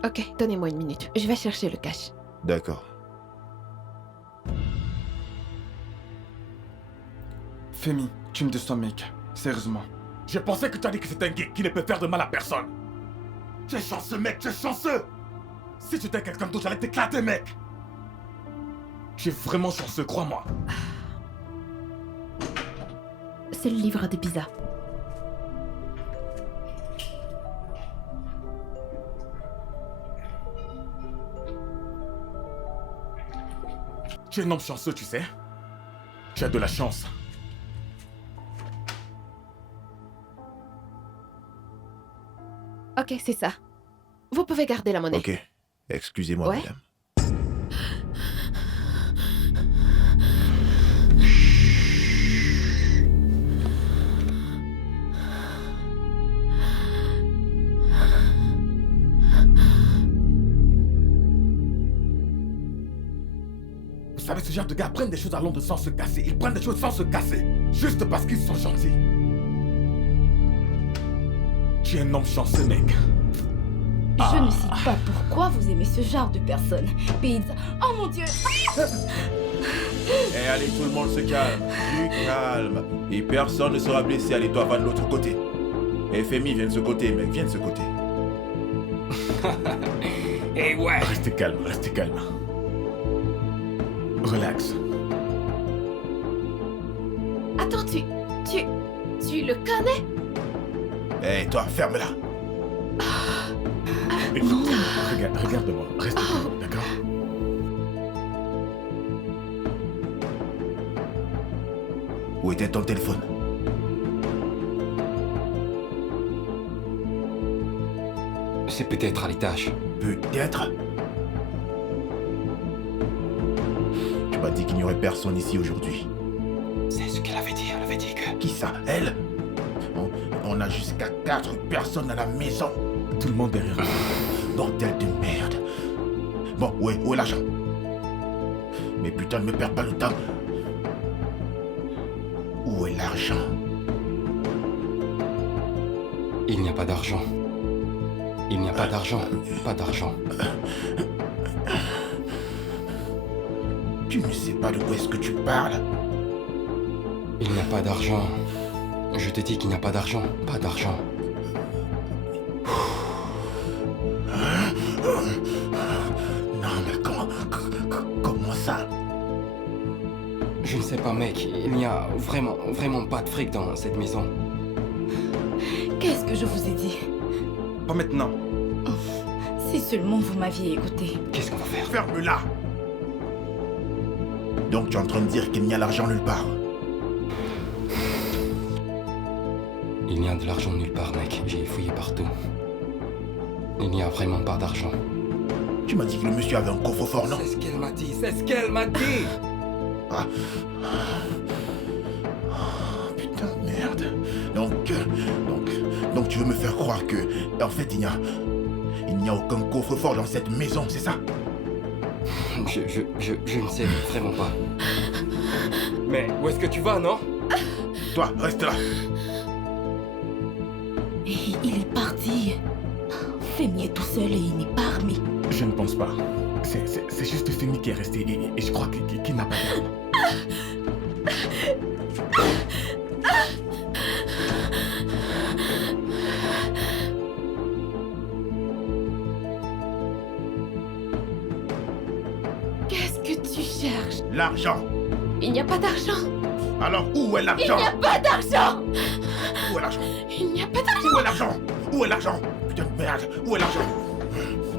Ok, donnez-moi une minute. Je vais chercher le cash. D'accord. Femi, tu me déçois, mec. Sérieusement. Je pensais que tu as dit que c'était un geek qui ne peut faire de mal à personne. Tu es chanceux, mec, tu es chanceux. Si tu étais quelqu'un d'autre, j'allais t'éclater, mec. Tu es vraiment chanceux, crois-moi. C'est le livreur de pizza. Tu es un homme chanceux, tu sais. Tu as de la chance. Ok, c'est ça. Vous pouvez garder la monnaie. Ok. Excusez-moi, Ouais. madame. Vous savez, ce genre de gars prennent des choses à Londres sans se casser. Ils prennent des choses sans se casser. Juste parce qu'ils sont gentils. Tu es un homme chanceux, mec. Je ne sais pas pourquoi vous aimez ce genre de personnes. Pizza. Oh mon Dieu! Eh, allez, tout le monde se calme. Du calme. Et personne ne sera blessé. Allez, toi, va de l'autre côté. Eh, Femi, viens de ce côté, mec. Viens de ce côté. Eh ouais. Restez calme, restez calme. Relax. Attends, tu le connais? Hé, toi, ferme-la. Écoute, regarde-moi. Reste calme, d'accord? Où était ton téléphone? C'est peut-être à l'étage. Peut-être. Tu m'as dit qu'il n'y aurait personne ici aujourd'hui. C'est ce qu'elle avait dit. Elle avait dit que... Qui ça? Elle? On a jusqu'à 4 personnes à la maison. Tout le monde derrière nous. Bordel de merde. Bon, où est l'argent? Mais putain, ne me perds pas le temps. Où est l'argent? Il n'y a pas d'argent. Il n'y a pas d'argent. Pas d'argent. Tu ne sais pas de quoi est-ce que tu parles. Il n'y a pas d'argent. Je te dis qu'il n'y a pas d'argent. Pas d'argent. Non, mais comment ça? Je ne sais pas, mec. Il n'y a vraiment pas de fric dans cette maison. Qu'est-ce que je vous ai dit? Pas maintenant. Si seulement vous m'aviez écouté. Qu'est-ce qu'on va faire? Ferme-la. Donc tu es en train de dire qu'il n'y a l'argent nulle part? Il n'y a de l'argent nulle part, mec. J'ai fouillé partout. Il n'y a vraiment pas d'argent. Tu m'as dit que le monsieur avait un coffre-fort, non? C'est ce qu'elle m'a dit. C'est ce qu'elle m'a dit. Ah. Oh, putain de merde. Donc tu veux me faire croire que, en fait, il n'y a aucun coffre-fort dans cette maison, c'est ça? Je ne sais vraiment pas. Mais où est-ce que tu vas, non? Toi, reste là. Et il est parti. Femi est tout seul et il n'est pas armé. Je ne pense pas. C'est juste Femi qui est resté et je crois qu'il n'a pas d'armes. Qu'est-ce que tu cherches? L'argent. Il n'y a pas d'argent. Alors où est Il l'argent? n'y a pas d'argent. Où est l'argent? Il n'y a pas d'argent. Où est l'argent? Où est l'argent? Putain de merde. Où est l'argent?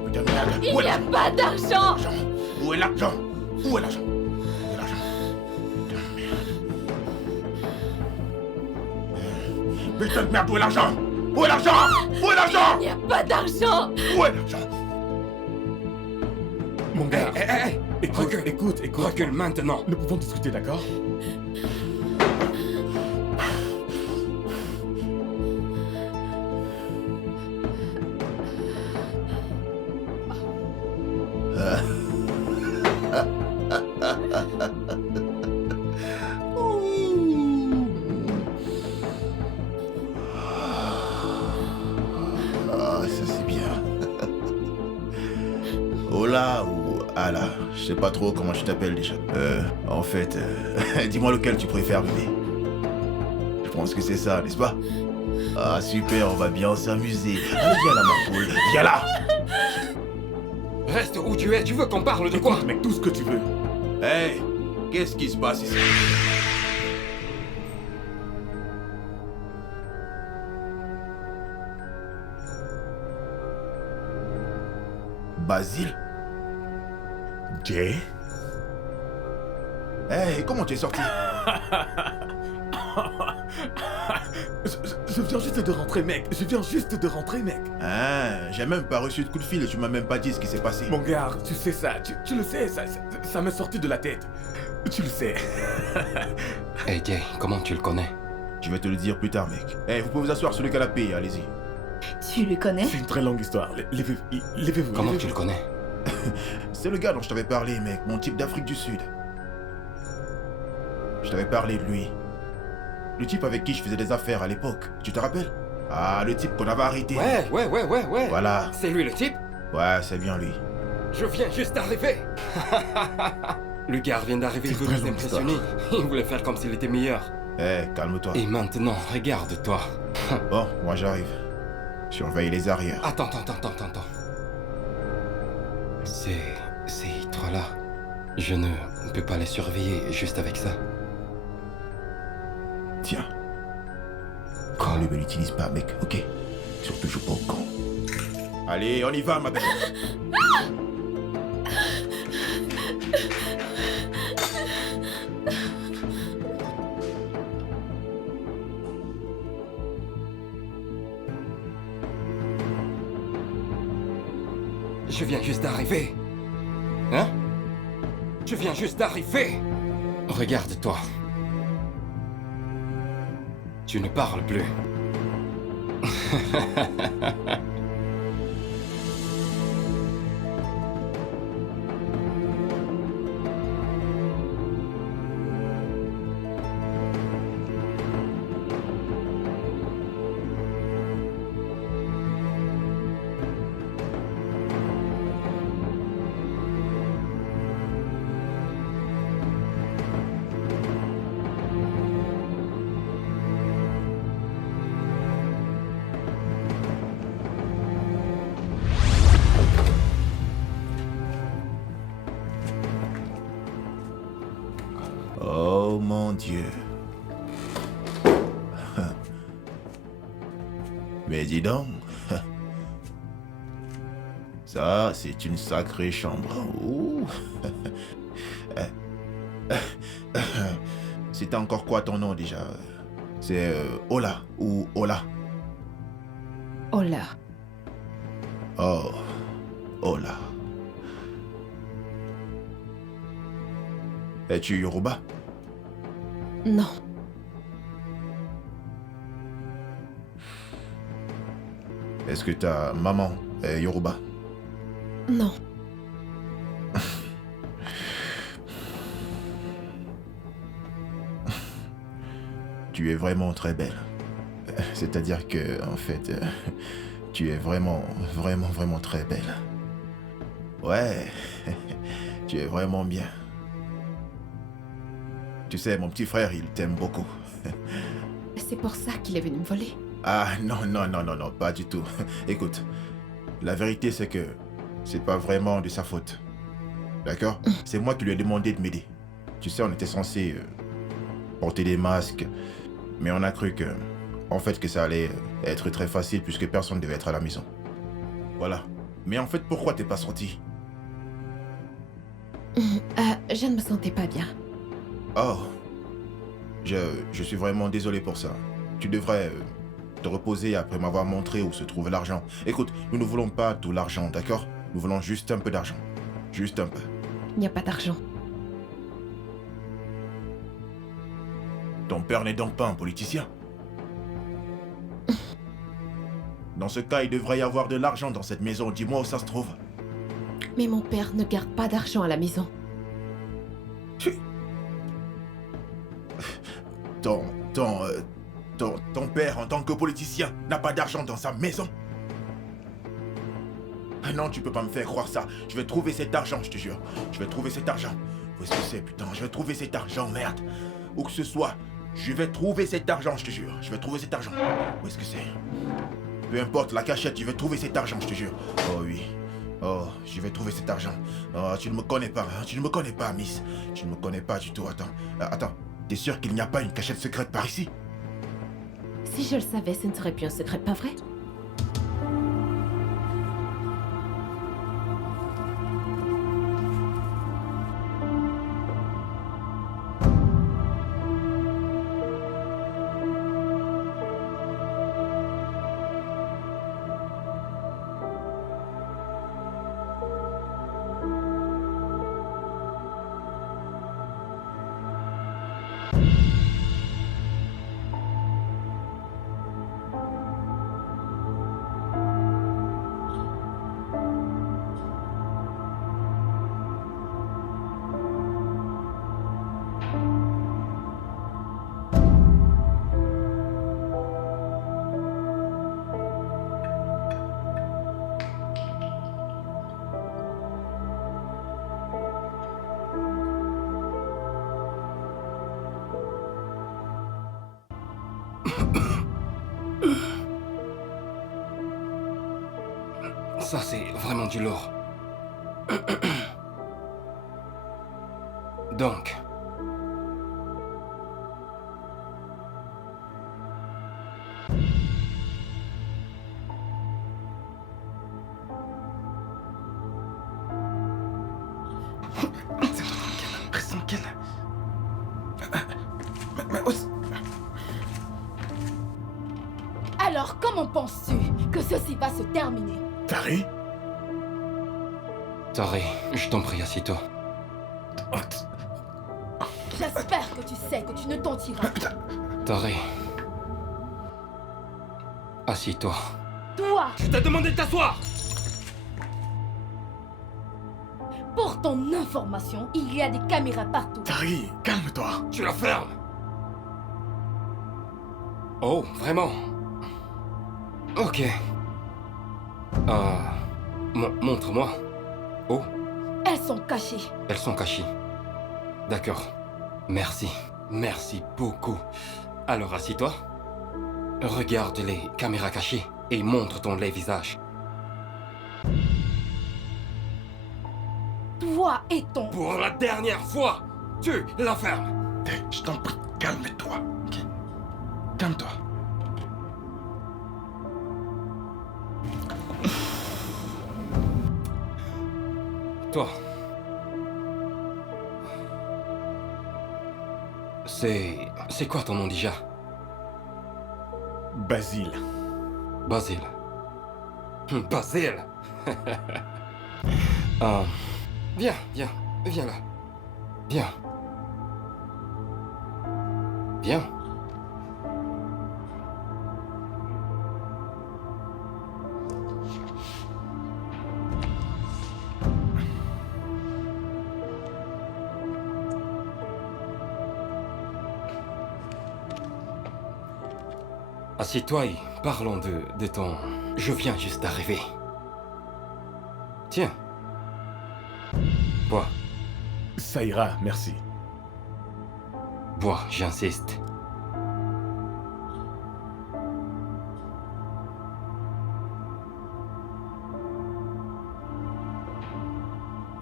Putain de merde. Il Où est n'y a l'argent? pas d'argent. Où est l'argent? Où est l'argent? Où est l'argent? Putain de merde. Putain de merde, où est l'argent? Où est l'argent? Où est l'argent? Il n'y a pas d'argent. Où est l'argent? Mon gars, Hé, écoute. recule maintenant. Nous pouvons discuter, d'accord? Ah, ça c'est bien. Hola ou Ala, je sais pas trop comment je t'appelle déjà. En fait, dis-moi lequel tu préfères, bébé. Je pense que c'est ça, n'est-ce pas? Ah super, on va bien s'amuser. Allez, viens là, ma poule, viens là. Reste où tu es. Tu veux qu'on parle de quoi? Écoute, mec, tout ce que tu veux. Hey, qu'est-ce qui se passe ici? Basile? Jay? Hey, comment tu es sorti? Je viens juste de rentrer, mec. Je viens juste de rentrer, mec. Ah, j'ai même pas reçu de coup de fil et tu m'as même pas dit ce qui s'est passé. Mon gars, tu sais ça. Tu le sais, ça m'est sorti de la tête. Tu le sais. Hey, Jay, comment tu le connais? Je vais te le dire plus tard, mec. Hey, vous pouvez vous asseoir sur le canapé, allez-y. Tu le connais? C'est une très longue histoire. Levez-vous. Comment levez-vous. tu le connais? C'est le gars dont je t'avais parlé, mec, mon type d'Afrique du Sud. Je t'avais parlé de lui. Le type avec qui je faisais des affaires à l'époque, tu te rappelles? Ah, le type qu'on avait arrêté. Ouais. Voilà. C'est lui le type? Ouais, c'est bien lui. Je viens juste d'arriver. Le gars vient d'arriver, il C'est veut très nous longue impressionner. Il voulait faire comme s'il était meilleur. Eh, calme-toi. Et maintenant, regarde-toi. Bon, moi j'arrive. Surveille les arrières. Attends. Ces trois-là, Je ne peux pas les surveiller juste avec ça. Tiens. Quand lui ne l'utilise pas, mec, ok? Surtout, joue pas au con. Allez, on y va, ma belle. Je viens juste d'arriver. Hein? Je viens juste d'arriver. Regarde-toi. Tu ne parles plus. Oh mon Dieu. Mais dis donc. Ça, c'est une sacrée chambre. Ouh. C'était encore quoi ton nom déjà? C'est Ola ou Ola? Ola. Oh, Ola. Es-tu Yoruba? Non. Est-ce que ta maman est Yoruba? Non. Tu es vraiment très belle. C'est-à-dire que, en fait, tu es vraiment très belle. Ouais, tu es vraiment bien. Tu sais, mon petit frère, il t'aime beaucoup. C'est pour ça qu'il est venu me voler. Ah, non, pas du tout. Écoute, la vérité, c'est que c'est pas vraiment de sa faute. D'accord? C'est moi qui lui ai demandé de m'aider. Tu sais, on était censé porter des masques, mais on a cru que, en fait, que ça allait être très facile puisque personne ne devait être à la maison. Voilà. Mais en fait, pourquoi t'es pas sorti? Je ne me sentais pas bien. Oh. Je suis vraiment désolé pour ça. Tu devrais te reposer après m'avoir montré où se trouve l'argent. Écoute, nous ne voulons pas tout l'argent, d'accord? Nous voulons juste un peu d'argent. Juste un peu. Il n'y a pas d'argent. Ton père n'est donc pas un politicien? Dans ce cas, il devrait y avoir de l'argent dans cette maison. Dis-moi où ça se trouve. Mais mon père ne garde pas d'argent à la maison. Ton père, en tant que politicien, n'a pas d'argent dans sa maison? Ah non, tu peux pas me faire croire ça. Je vais trouver cet argent, je te jure. Je vais trouver cet argent. Où est-ce que c'est, putain? Je vais trouver cet argent, merde. Où que ce soit, je vais trouver cet argent, je te jure. Je vais trouver cet argent. Où est-ce que c'est? Peu importe la cachette, je vais trouver cet argent, je te jure. Oh oui. Oh, je vais trouver cet argent. Oh, tu ne me connais pas, hein? Tu ne me connais pas, Miss. Tu ne me connais pas du tout. Attends. T'es sûr qu'il n'y a pas une cachette secrète par ici? Si je le savais, ce ne serait plus un secret, pas vrai? Ça, c'est vraiment du lourd. Donc... Reste tranquille. Mais où est-ce- Alors, comment penses-tu que ceci va se terminer? Tari? Tari, je t'en prie, assieds-toi. J'espère que tu sais que tu ne t'en tireras. Tari. Assieds-toi. Toi, Je t'ai demandé de t'asseoir! pour ton information, il y a des caméras partout. Tari, calme-toi. Tu la fermes! Oh, vraiment? Ok. Montre-moi. Oh, Elles sont cachées. elles sont cachées. D'accord. Merci. Merci beaucoup. Alors assis-toi. Regarde les caméras cachées et montre ton laid visage. Toi et ton... Pour la dernière fois, tu la fermes. Je t'en prie, calme-toi. Ok. Calme-toi. Toi. C'est quoi ton nom déjà? Basile. Basile. Basile. Viens là. Viens. Viens. Assieds-toi et parlons de ton... Je viens juste d'arriver. Tiens. Bois. Ça ira, merci. Bois, j'insiste.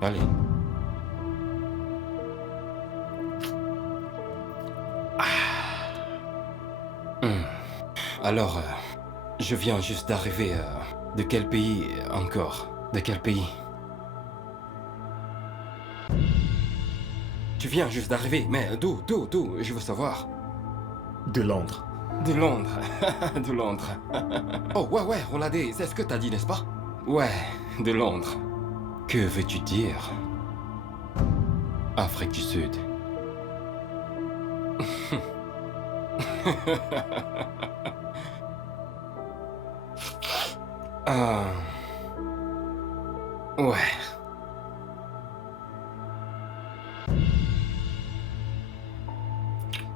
Allez. Alors, je viens juste d'arriver. De quel pays encore? De quel pays? Tu viens juste d'arriver, mais d'où? Je veux savoir. De Londres. De Londres. De Londres. Oh, ouais, Roladé, c'est ce que t'as dit, n'est-ce pas? Ouais, de Londres. Que veux-tu dire? Afrique du Sud. Ouais.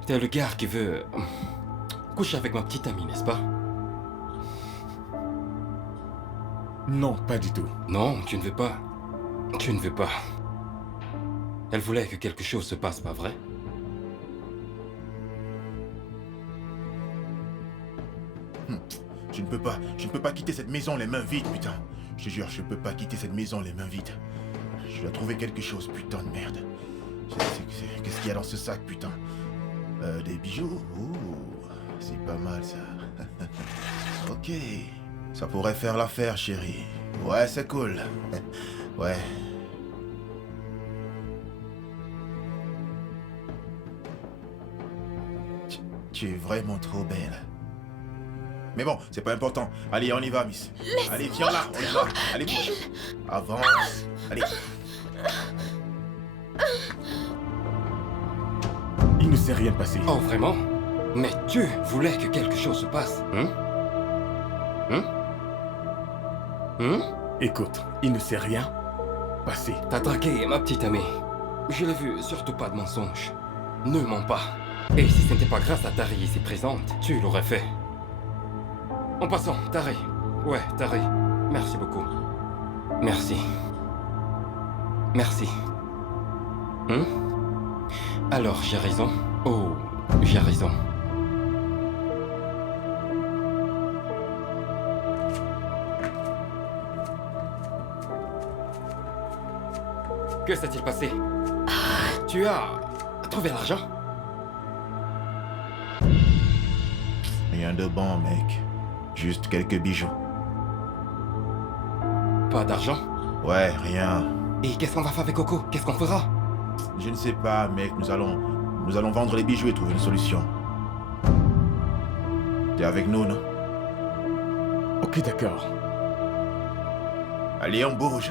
T'es le gars qui veut coucher avec ma petite amie, n'est-ce pas? Non, pas du tout. Non, tu ne veux pas. Tu ne veux pas. Elle voulait que quelque chose se passe, pas vrai? Je ne peux pas quitter cette maison les mains vides, putain. Je te jure, je peux pas quitter cette maison les mains vides. Je dois trouver quelque chose, putain de merde. Qu'est-ce qu'il y a dans ce sac, putain? Des bijoux? Ouh, c'est pas mal ça. Ok. Ça pourrait faire l'affaire, chérie. Ouais, c'est cool. Ouais. Tu es vraiment trop belle. Mais bon, c'est pas important. Allez, on y va, miss. Allez, viens là, on y va. Allez, bouge. Avance. Allez. Il ne s'est rien passé. Oh, vraiment? Mais tu voulais que quelque chose se passe, hein? Écoute, il ne s'est rien passé. T'as dragué ma petite amie. Je l'ai vu, surtout pas de mensonge. Ne mens pas. Et si ce n'était pas grâce à Tari ici présente, tu l'aurais fait. En passant, Tari. Ouais, Tari. Merci beaucoup. Merci. Merci. Alors, j'ai raison? Oh, j'ai raison. Que s'est-il passé? Tu as trouvé l'argent? Rien de bon, mec. Juste quelques bijoux. Pas d'argent? Ouais, rien. Et qu'est-ce qu'on va faire avec Coco? Qu'est-ce qu'on fera? Je ne sais pas, mec. Nous allons vendre les bijoux et trouver une solution. T'es avec nous, non? Ok, d'accord. Allez, on bouge.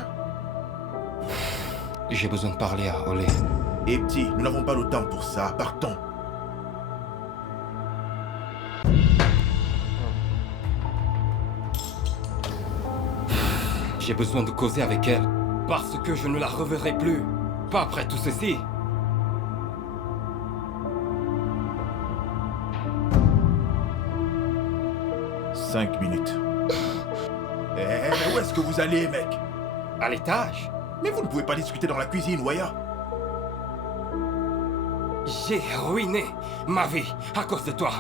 J'ai besoin de parler à Olé. Et petit, nous n'avons pas le temps pour ça. Partons. J'ai besoin de causer avec elle. Parce que je ne la reverrai plus. Pas après tout ceci. Cinq minutes. Mais où est-ce que vous allez, mec? À l'étage? Mais vous ne pouvez pas discuter dans la cuisine, Waya. J'ai ruiné ma vie à cause de toi.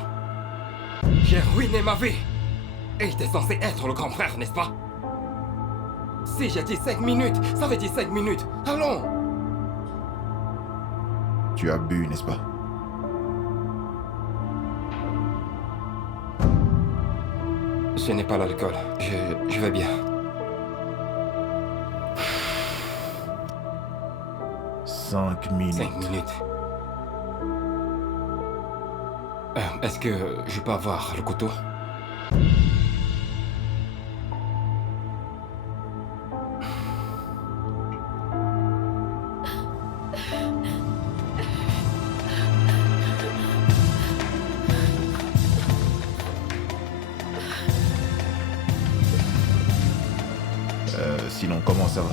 J'ai ruiné ma vie. Et t'es censé être le grand frère, n'est-ce pas? Si j'ai dit 5 minutes, ça veut dire 5 minutes. Allons! Tu as bu, n'est-ce pas? Ce n'est pas l'alcool. Je vais bien. 5 minutes. 5 minutes. Est-ce que je peux avoir le couteau? Sinon, comment ça va?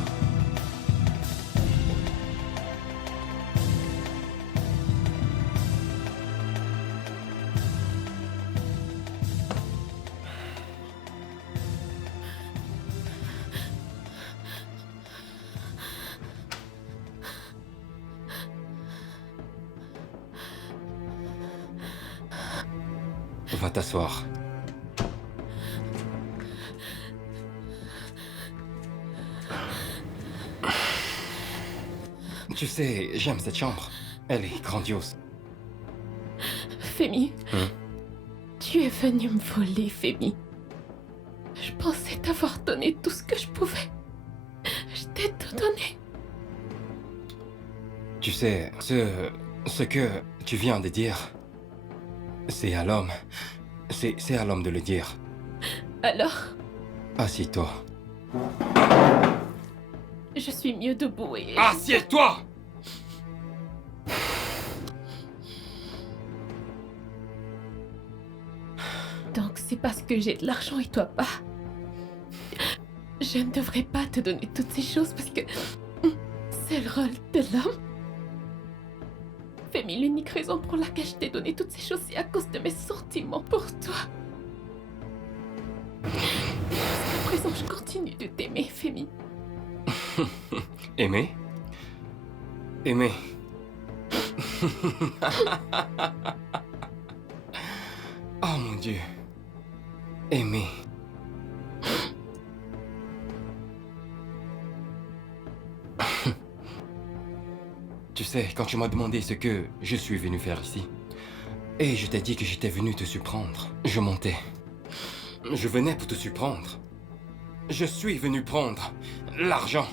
Va t'asseoir. Tu sais, j'aime cette chambre. Elle est grandiose. Femi, tu es venu me voler, Femi. Je pensais t'avoir donné tout ce que je pouvais. Je t'ai tout donné. Tu sais, ce que tu viens de dire, c'est à l'homme. C'est à l'homme de le dire. Alors, Assieds-toi. je suis mieux debout et... Assieds-toi! Donc c'est parce que j'ai de l'argent et toi pas. Je ne devrais pas te donner toutes ces choses parce que c'est le rôle de l'homme. Femi, l'unique raison pour laquelle je t'ai donné toutes ces choses, c'est à cause de mes sentiments pour toi. Jusqu'à présent, je continue de t'aimer, Femi. Aimer? Aimer. Oh mon Dieu. Aimer. Tu sais, quand tu m'as demandé ce que je suis venu faire ici, et je t'ai dit que j'étais venu te surprendre, je montais. Je venais pour te surprendre. Je suis venu prendre l'argent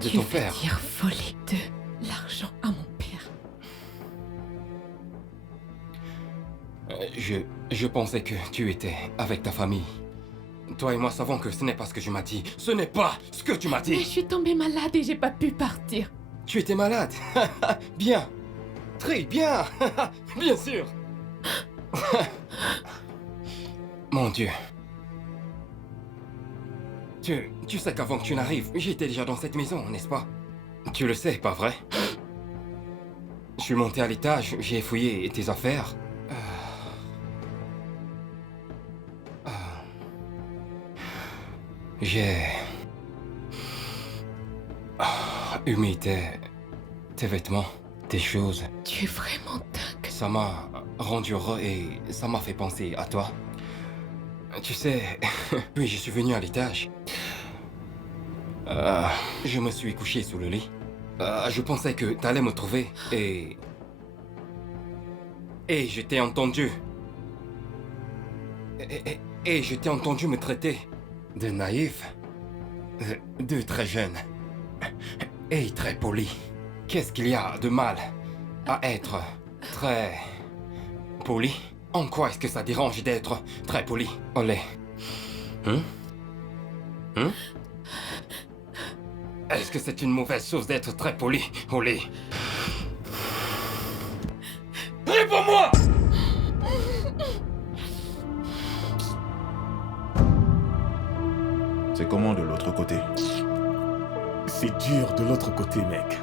de ton père. Tu veux dire voler de l'argent à mon père? Je pensais que tu étais avec ta famille. Toi et moi savons que ce n'est pas ce que tu m'as dit. Ce n'est pas ce que tu m'as Mais je dit. suis tombée malade et j'ai pas pu partir. Tu étais malade. Bien. Très bien. Bien sûr. Mon Dieu. Tu sais qu'avant que tu n'arrives, j'étais déjà dans cette maison, n'est-ce pas? Tu le sais, pas vrai? Je suis monté à l'étage, j'ai fouillé tes affaires. J'ai humé tes vêtements, tes choses. Tu es vraiment dingue. Ça m'a rendu heureux et ça m'a fait penser à toi. Tu sais, puis je suis venu à l'étage. Je me suis couché sous le lit. Je pensais que t'allais me trouver et... Et je t'ai entendu. Et je t'ai entendu me traiter de naïf, de très jeune et très poli. Qu'est-ce qu'il y a de mal à être très poli? En quoi est-ce que ça dérange d'être très poli, Olé? Est-ce que c'est une mauvaise chose d'être très poli, Olé? Réponds-moi! C'est comment de l'autre côté? C'est dur de l'autre côté, mec.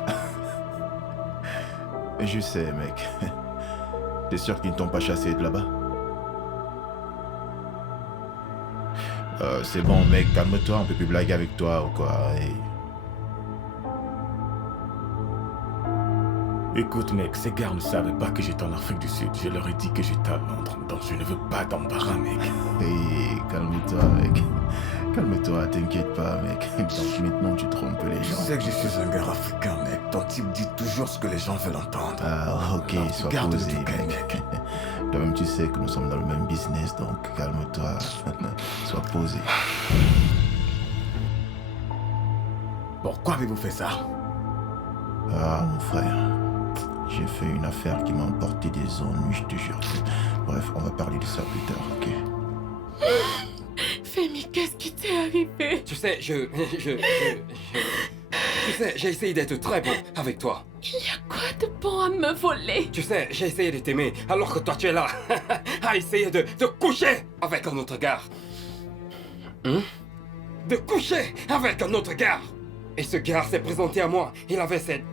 Je sais, mec. T'es sûr qu'ils ne t'ont pas chassé de là-bas? C'est bon, mec, calme-toi, on peut plus blaguer avec toi ou quoi. Écoute, mec, ces gars ne savaient pas que j'étais en Afrique du Sud. Je leur ai dit que j'étais à Londres, donc je ne veux pas d'embarras, mec. Hey, calme-toi, mec. Calme-toi, t'inquiète pas, mec. Donc maintenant, tu trompes les Je gens. sais que je suis un gars africain, mec. Ton type dit toujours ce que les gens veulent entendre. Ah, ok, Alors, sois garde posé, le tout, mec. Toi-même, tu sais que nous sommes dans le même business, donc calme-toi. Sois posé. Pourquoi avez-vous fait ça? Ah, mon frère. J'ai fait une affaire qui m'a emporté des ennuis, je te jure. Bref, on va parler de ça plus tard, ok? Femi, qu'est-ce qui t'est arrivé? Tu sais, Tu sais, j'ai essayé d'être très bon avec toi. Il y a quoi de bon à me voler? Tu sais, j'ai essayé de t'aimer alors que toi tu es là à essayer de coucher avec un autre gars. De coucher avec un autre gars. Et ce gars s'est présenté à moi. Il avait cette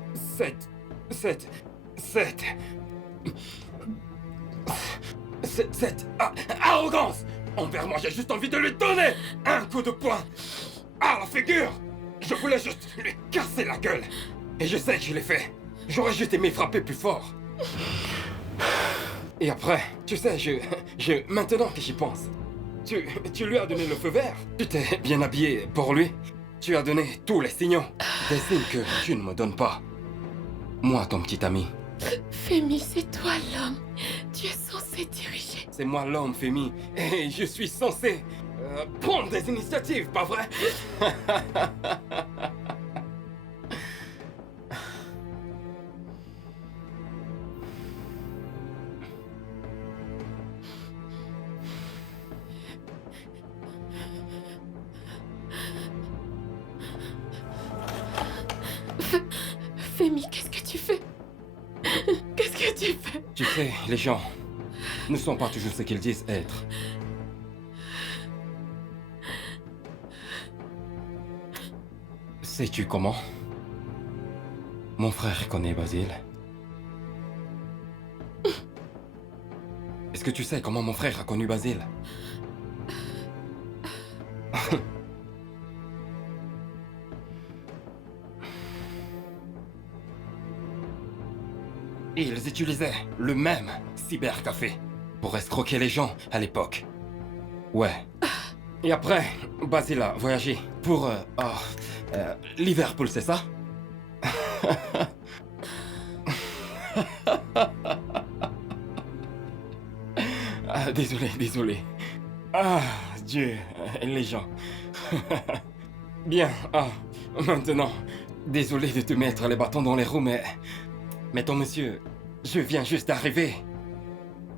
arrogance envers moi. J'ai juste envie de lui donner un coup de poing à la figure. Je voulais juste lui casser la gueule. Et je sais que je l'ai fait. J'aurais juste aimé frapper plus fort. Et après, tu sais, maintenant que j'y pense, tu lui as donné le feu vert. Tu t'es bien habillé pour lui. Tu as donné tous les signaux. Des signes que tu ne me donnes pas. Moi, ton petit ami. Femi, c'est toi l'homme. Tu es censé diriger. C'est moi l'homme, Femi. Et je suis censé prendre des initiatives, pas vrai? Femi, qu'est-ce que tu fais? Qu'est-ce que tu fais? Tu sais, les gens ne sont pas toujours ce qu'ils disent être. Sais-tu comment? Mon frère connaît Basile. Est-ce que tu sais comment mon frère a connu Basile? Ils utilisaient le même cybercafé pour escroquer les gens à l'époque. Ouais. Et après, Basile a voyagé pour Liverpool, c'est ça? Désolé. Ah, Dieu, les gens. Bien, maintenant, désolé de te mettre les bâtons dans les roues, mais ton monsieur, je viens juste d'arriver.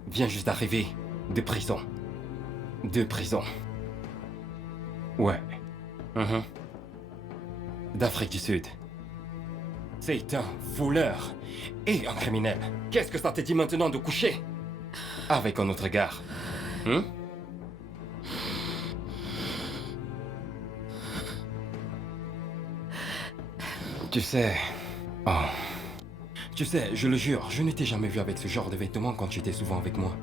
De prison. Ouais. D'Afrique du Sud. C'est un voleur et un criminel. Qu'est-ce que ça te dit maintenant de coucher avec un autre gars? Tu sais... Tu sais, je le jure, je ne t'ai jamais vu avec ce genre de vêtements quand tu étais souvent avec moi.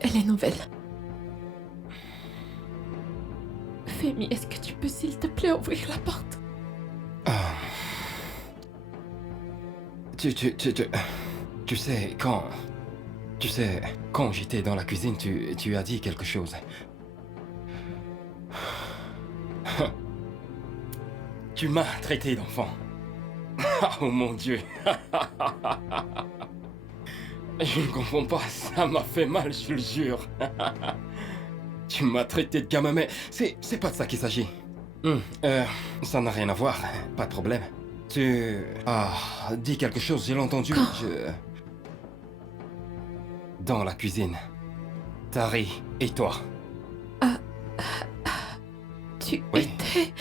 Elle est nouvelle. Femi, est-ce que tu peux, s'il te plaît, ouvrir la porte? Tu sais, quand Tu sais, quand j'étais dans la cuisine, tu as dit quelque chose. Tu m'as traité d'enfant. Oh mon Dieu. Je ne comprends pas, ça m'a fait mal, je le jure. Tu m'as traité de gamin, mais c'est pas de ça qu'il s'agit. Ça n'a rien à voir, pas de problème. Tu... Ah, dis quelque chose, j'ai entendu. Dans la cuisine. Tari et toi. Tu Oui. étais...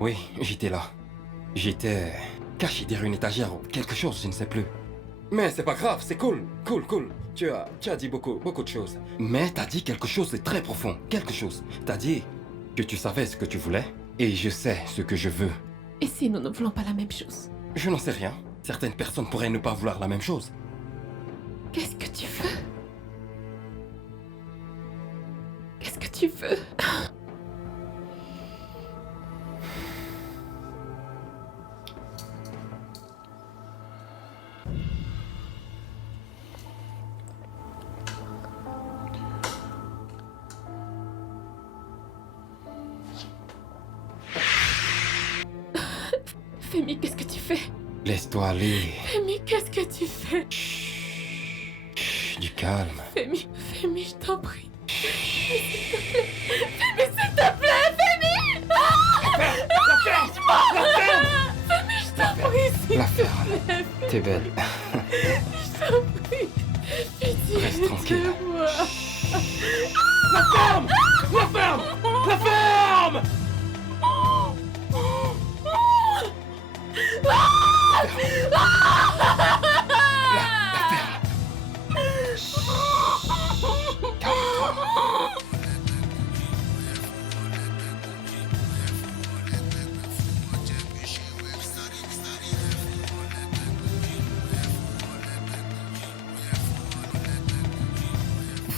Oui, j'étais là. J'étais caché derrière une étagère ou quelque chose, je ne sais plus. Mais c'est pas grave, c'est cool, cool. Tu as dit beaucoup de choses. Mais t'as dit quelque chose de très profond, quelque chose. T'as dit que tu savais ce que tu voulais et je sais ce que je veux. Et si nous ne voulons pas la même chose? Je n'en sais rien. Certaines personnes pourraient ne pas vouloir la même chose. Qu'est-ce que tu veux? Qu'est-ce que tu veux? Femi, qu'est-ce que tu fais? Laisse-toi aller. Femi, qu'est-ce que tu fais? Chut, du calme. Femi, je t'en prie. Femi, s'il te plaît, Femi! Femi, je t'en prie, s'il La te ferme. plaît. T'es belle. Je t'en prie. Pitié Reste tranquille. de moi. La ferme! La ferme! La ferme!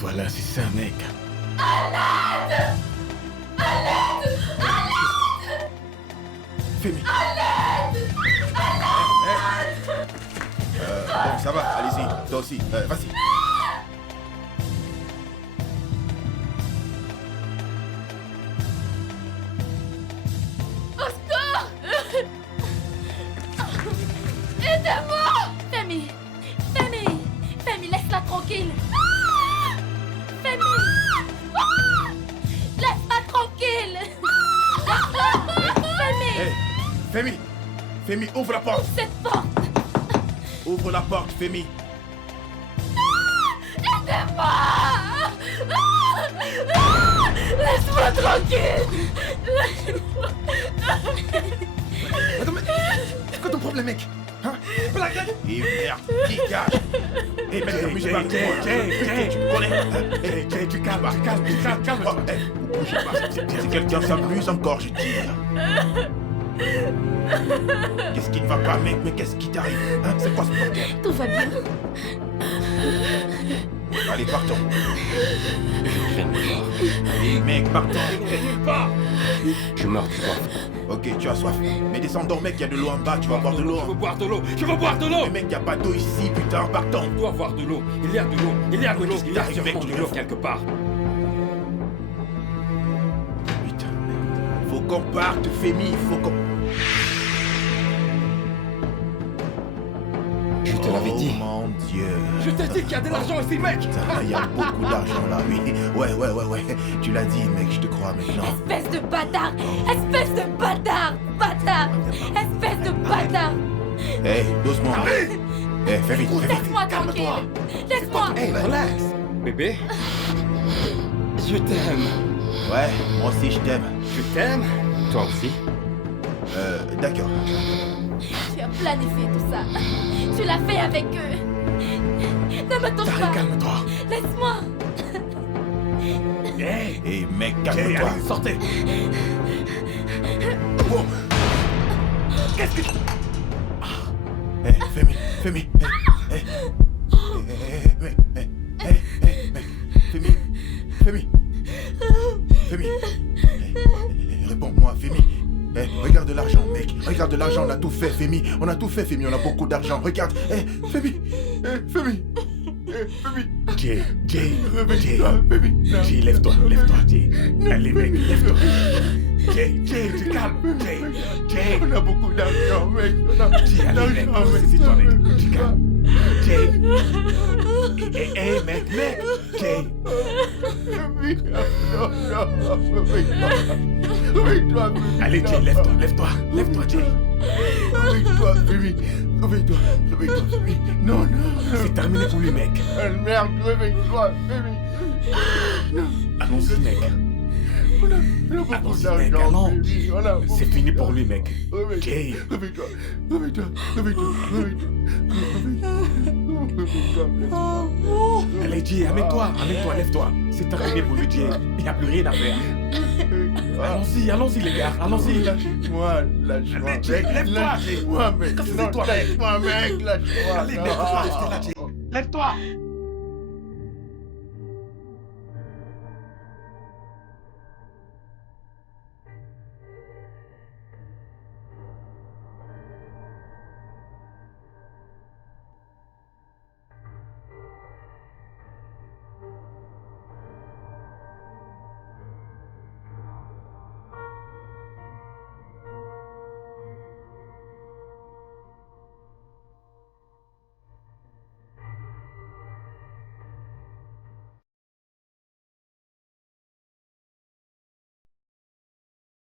Voilà, c'est ça, mec. Femi. Bon, ça va, allez-y, toi aussi, vas-y. Femi, laisse-la tranquille. Femi, laisse-la tranquille. Femi, Femi, ouvre la porte. cette porte. Ouvre la porte, Femi. Laisse-moi tranquille. Attends, mais c'est quoi ton problème, mec? Hein? Et merde, dégage. Et mec, t'amuses pas. Tu me connais. Tu calmes. Bougez pas. Si quelqu'un s'amuse encore, je tire. Qu'est-ce qui ne va pas, mec? Mais qu'est-ce qui t'arrive? Hein? C'est quoi ce bordel? Tout va bien. Allez, partons. Je vais nulle part. Allez, mec, partons. Je meurs de soif. Ok, tu as soif. Mais descends donc, mec, il y a de l'eau en bas, tu vas boire de l'eau. Je veux boire de l'eau. Je veux boire de l'eau. Mais mec, il n'y a pas d'eau ici, putain, partons. On doit avoir de l'eau. Il y a de l'eau. Il y a de l'eau. Qu'est-ce qui Il y a t'arrive, mec? sûrement de l'eau quelque part. Putain, faut qu'on parte, Femi, faut qu'on... Je te l'avais dit. Oh mon Dieu. Je t'ai dit qu'il y a de l'argent ici, mec. Putain, il y a beaucoup d'argent là, oui. Ouais. Tu l'as dit, mec, je te crois maintenant. Espèce de bâtard. Espèce de bâtard. Espèce de bâtard. Hé, doucement. Hé, fais vite. Laisse-moi tranquille. Laisse-moi. Hey, relax. Bébé, je t'aime. Ouais, moi aussi je t'aime. Je t'aime. Toi aussi. D'accord. Tu as planifié tout ça. Tu l'as fait avec eux. Ne me touche pas. Calme-toi. Laisse-moi. Hé, mec, calme-toi. Allez, sortez. Oh. Qu'est-ce que... Hé, Femi. Femi. Réponds-moi, Femi. Regarde l'argent, mec. Regarde l'argent, on a tout fait, Femi. On a tout fait, Femi. On a beaucoup d'argent. Regarde. Femi. Femi. Femi. Jay, Réveille-toi, Femi. Non. Jay, lève-toi, Jay. Allez, mec, lève-toi. Jay, tu calmes. Jay. On a beaucoup d'argent, mec. On a Jay, allez, mec, saisis-toi, mec. Tu calmes. Jay. Hey, mec. Jay. Femi. Non, réveille-toi, Femi. Allez, Jay, lève-toi, Jay. Réveille-toi, Femi. Réveille-toi, Femi. Non. C'est terminé pour lui, mec. Merde, réveille-toi, Femi. Allons-y, mec. On a beaucoup Allons-y, d'argent, mec, allons. Femi. On a beaucoup C'est fini pour d'argent. lui, mec. Jay. Réveille-toi. Allez, Jay, amène-toi, lève-toi. C'est terminé pour lui, Jay. Il n'y a plus rien à faire. Allons-y, les gars, allons-y. Lâche-moi, Allez, Jay, lève-toi, Jay. Lâche-moi, mec. Comme Non, toi, mec. lâche-moi, mec. Lâche-moi. Allez, lève-toi, restez là, Jay. Lève-toi.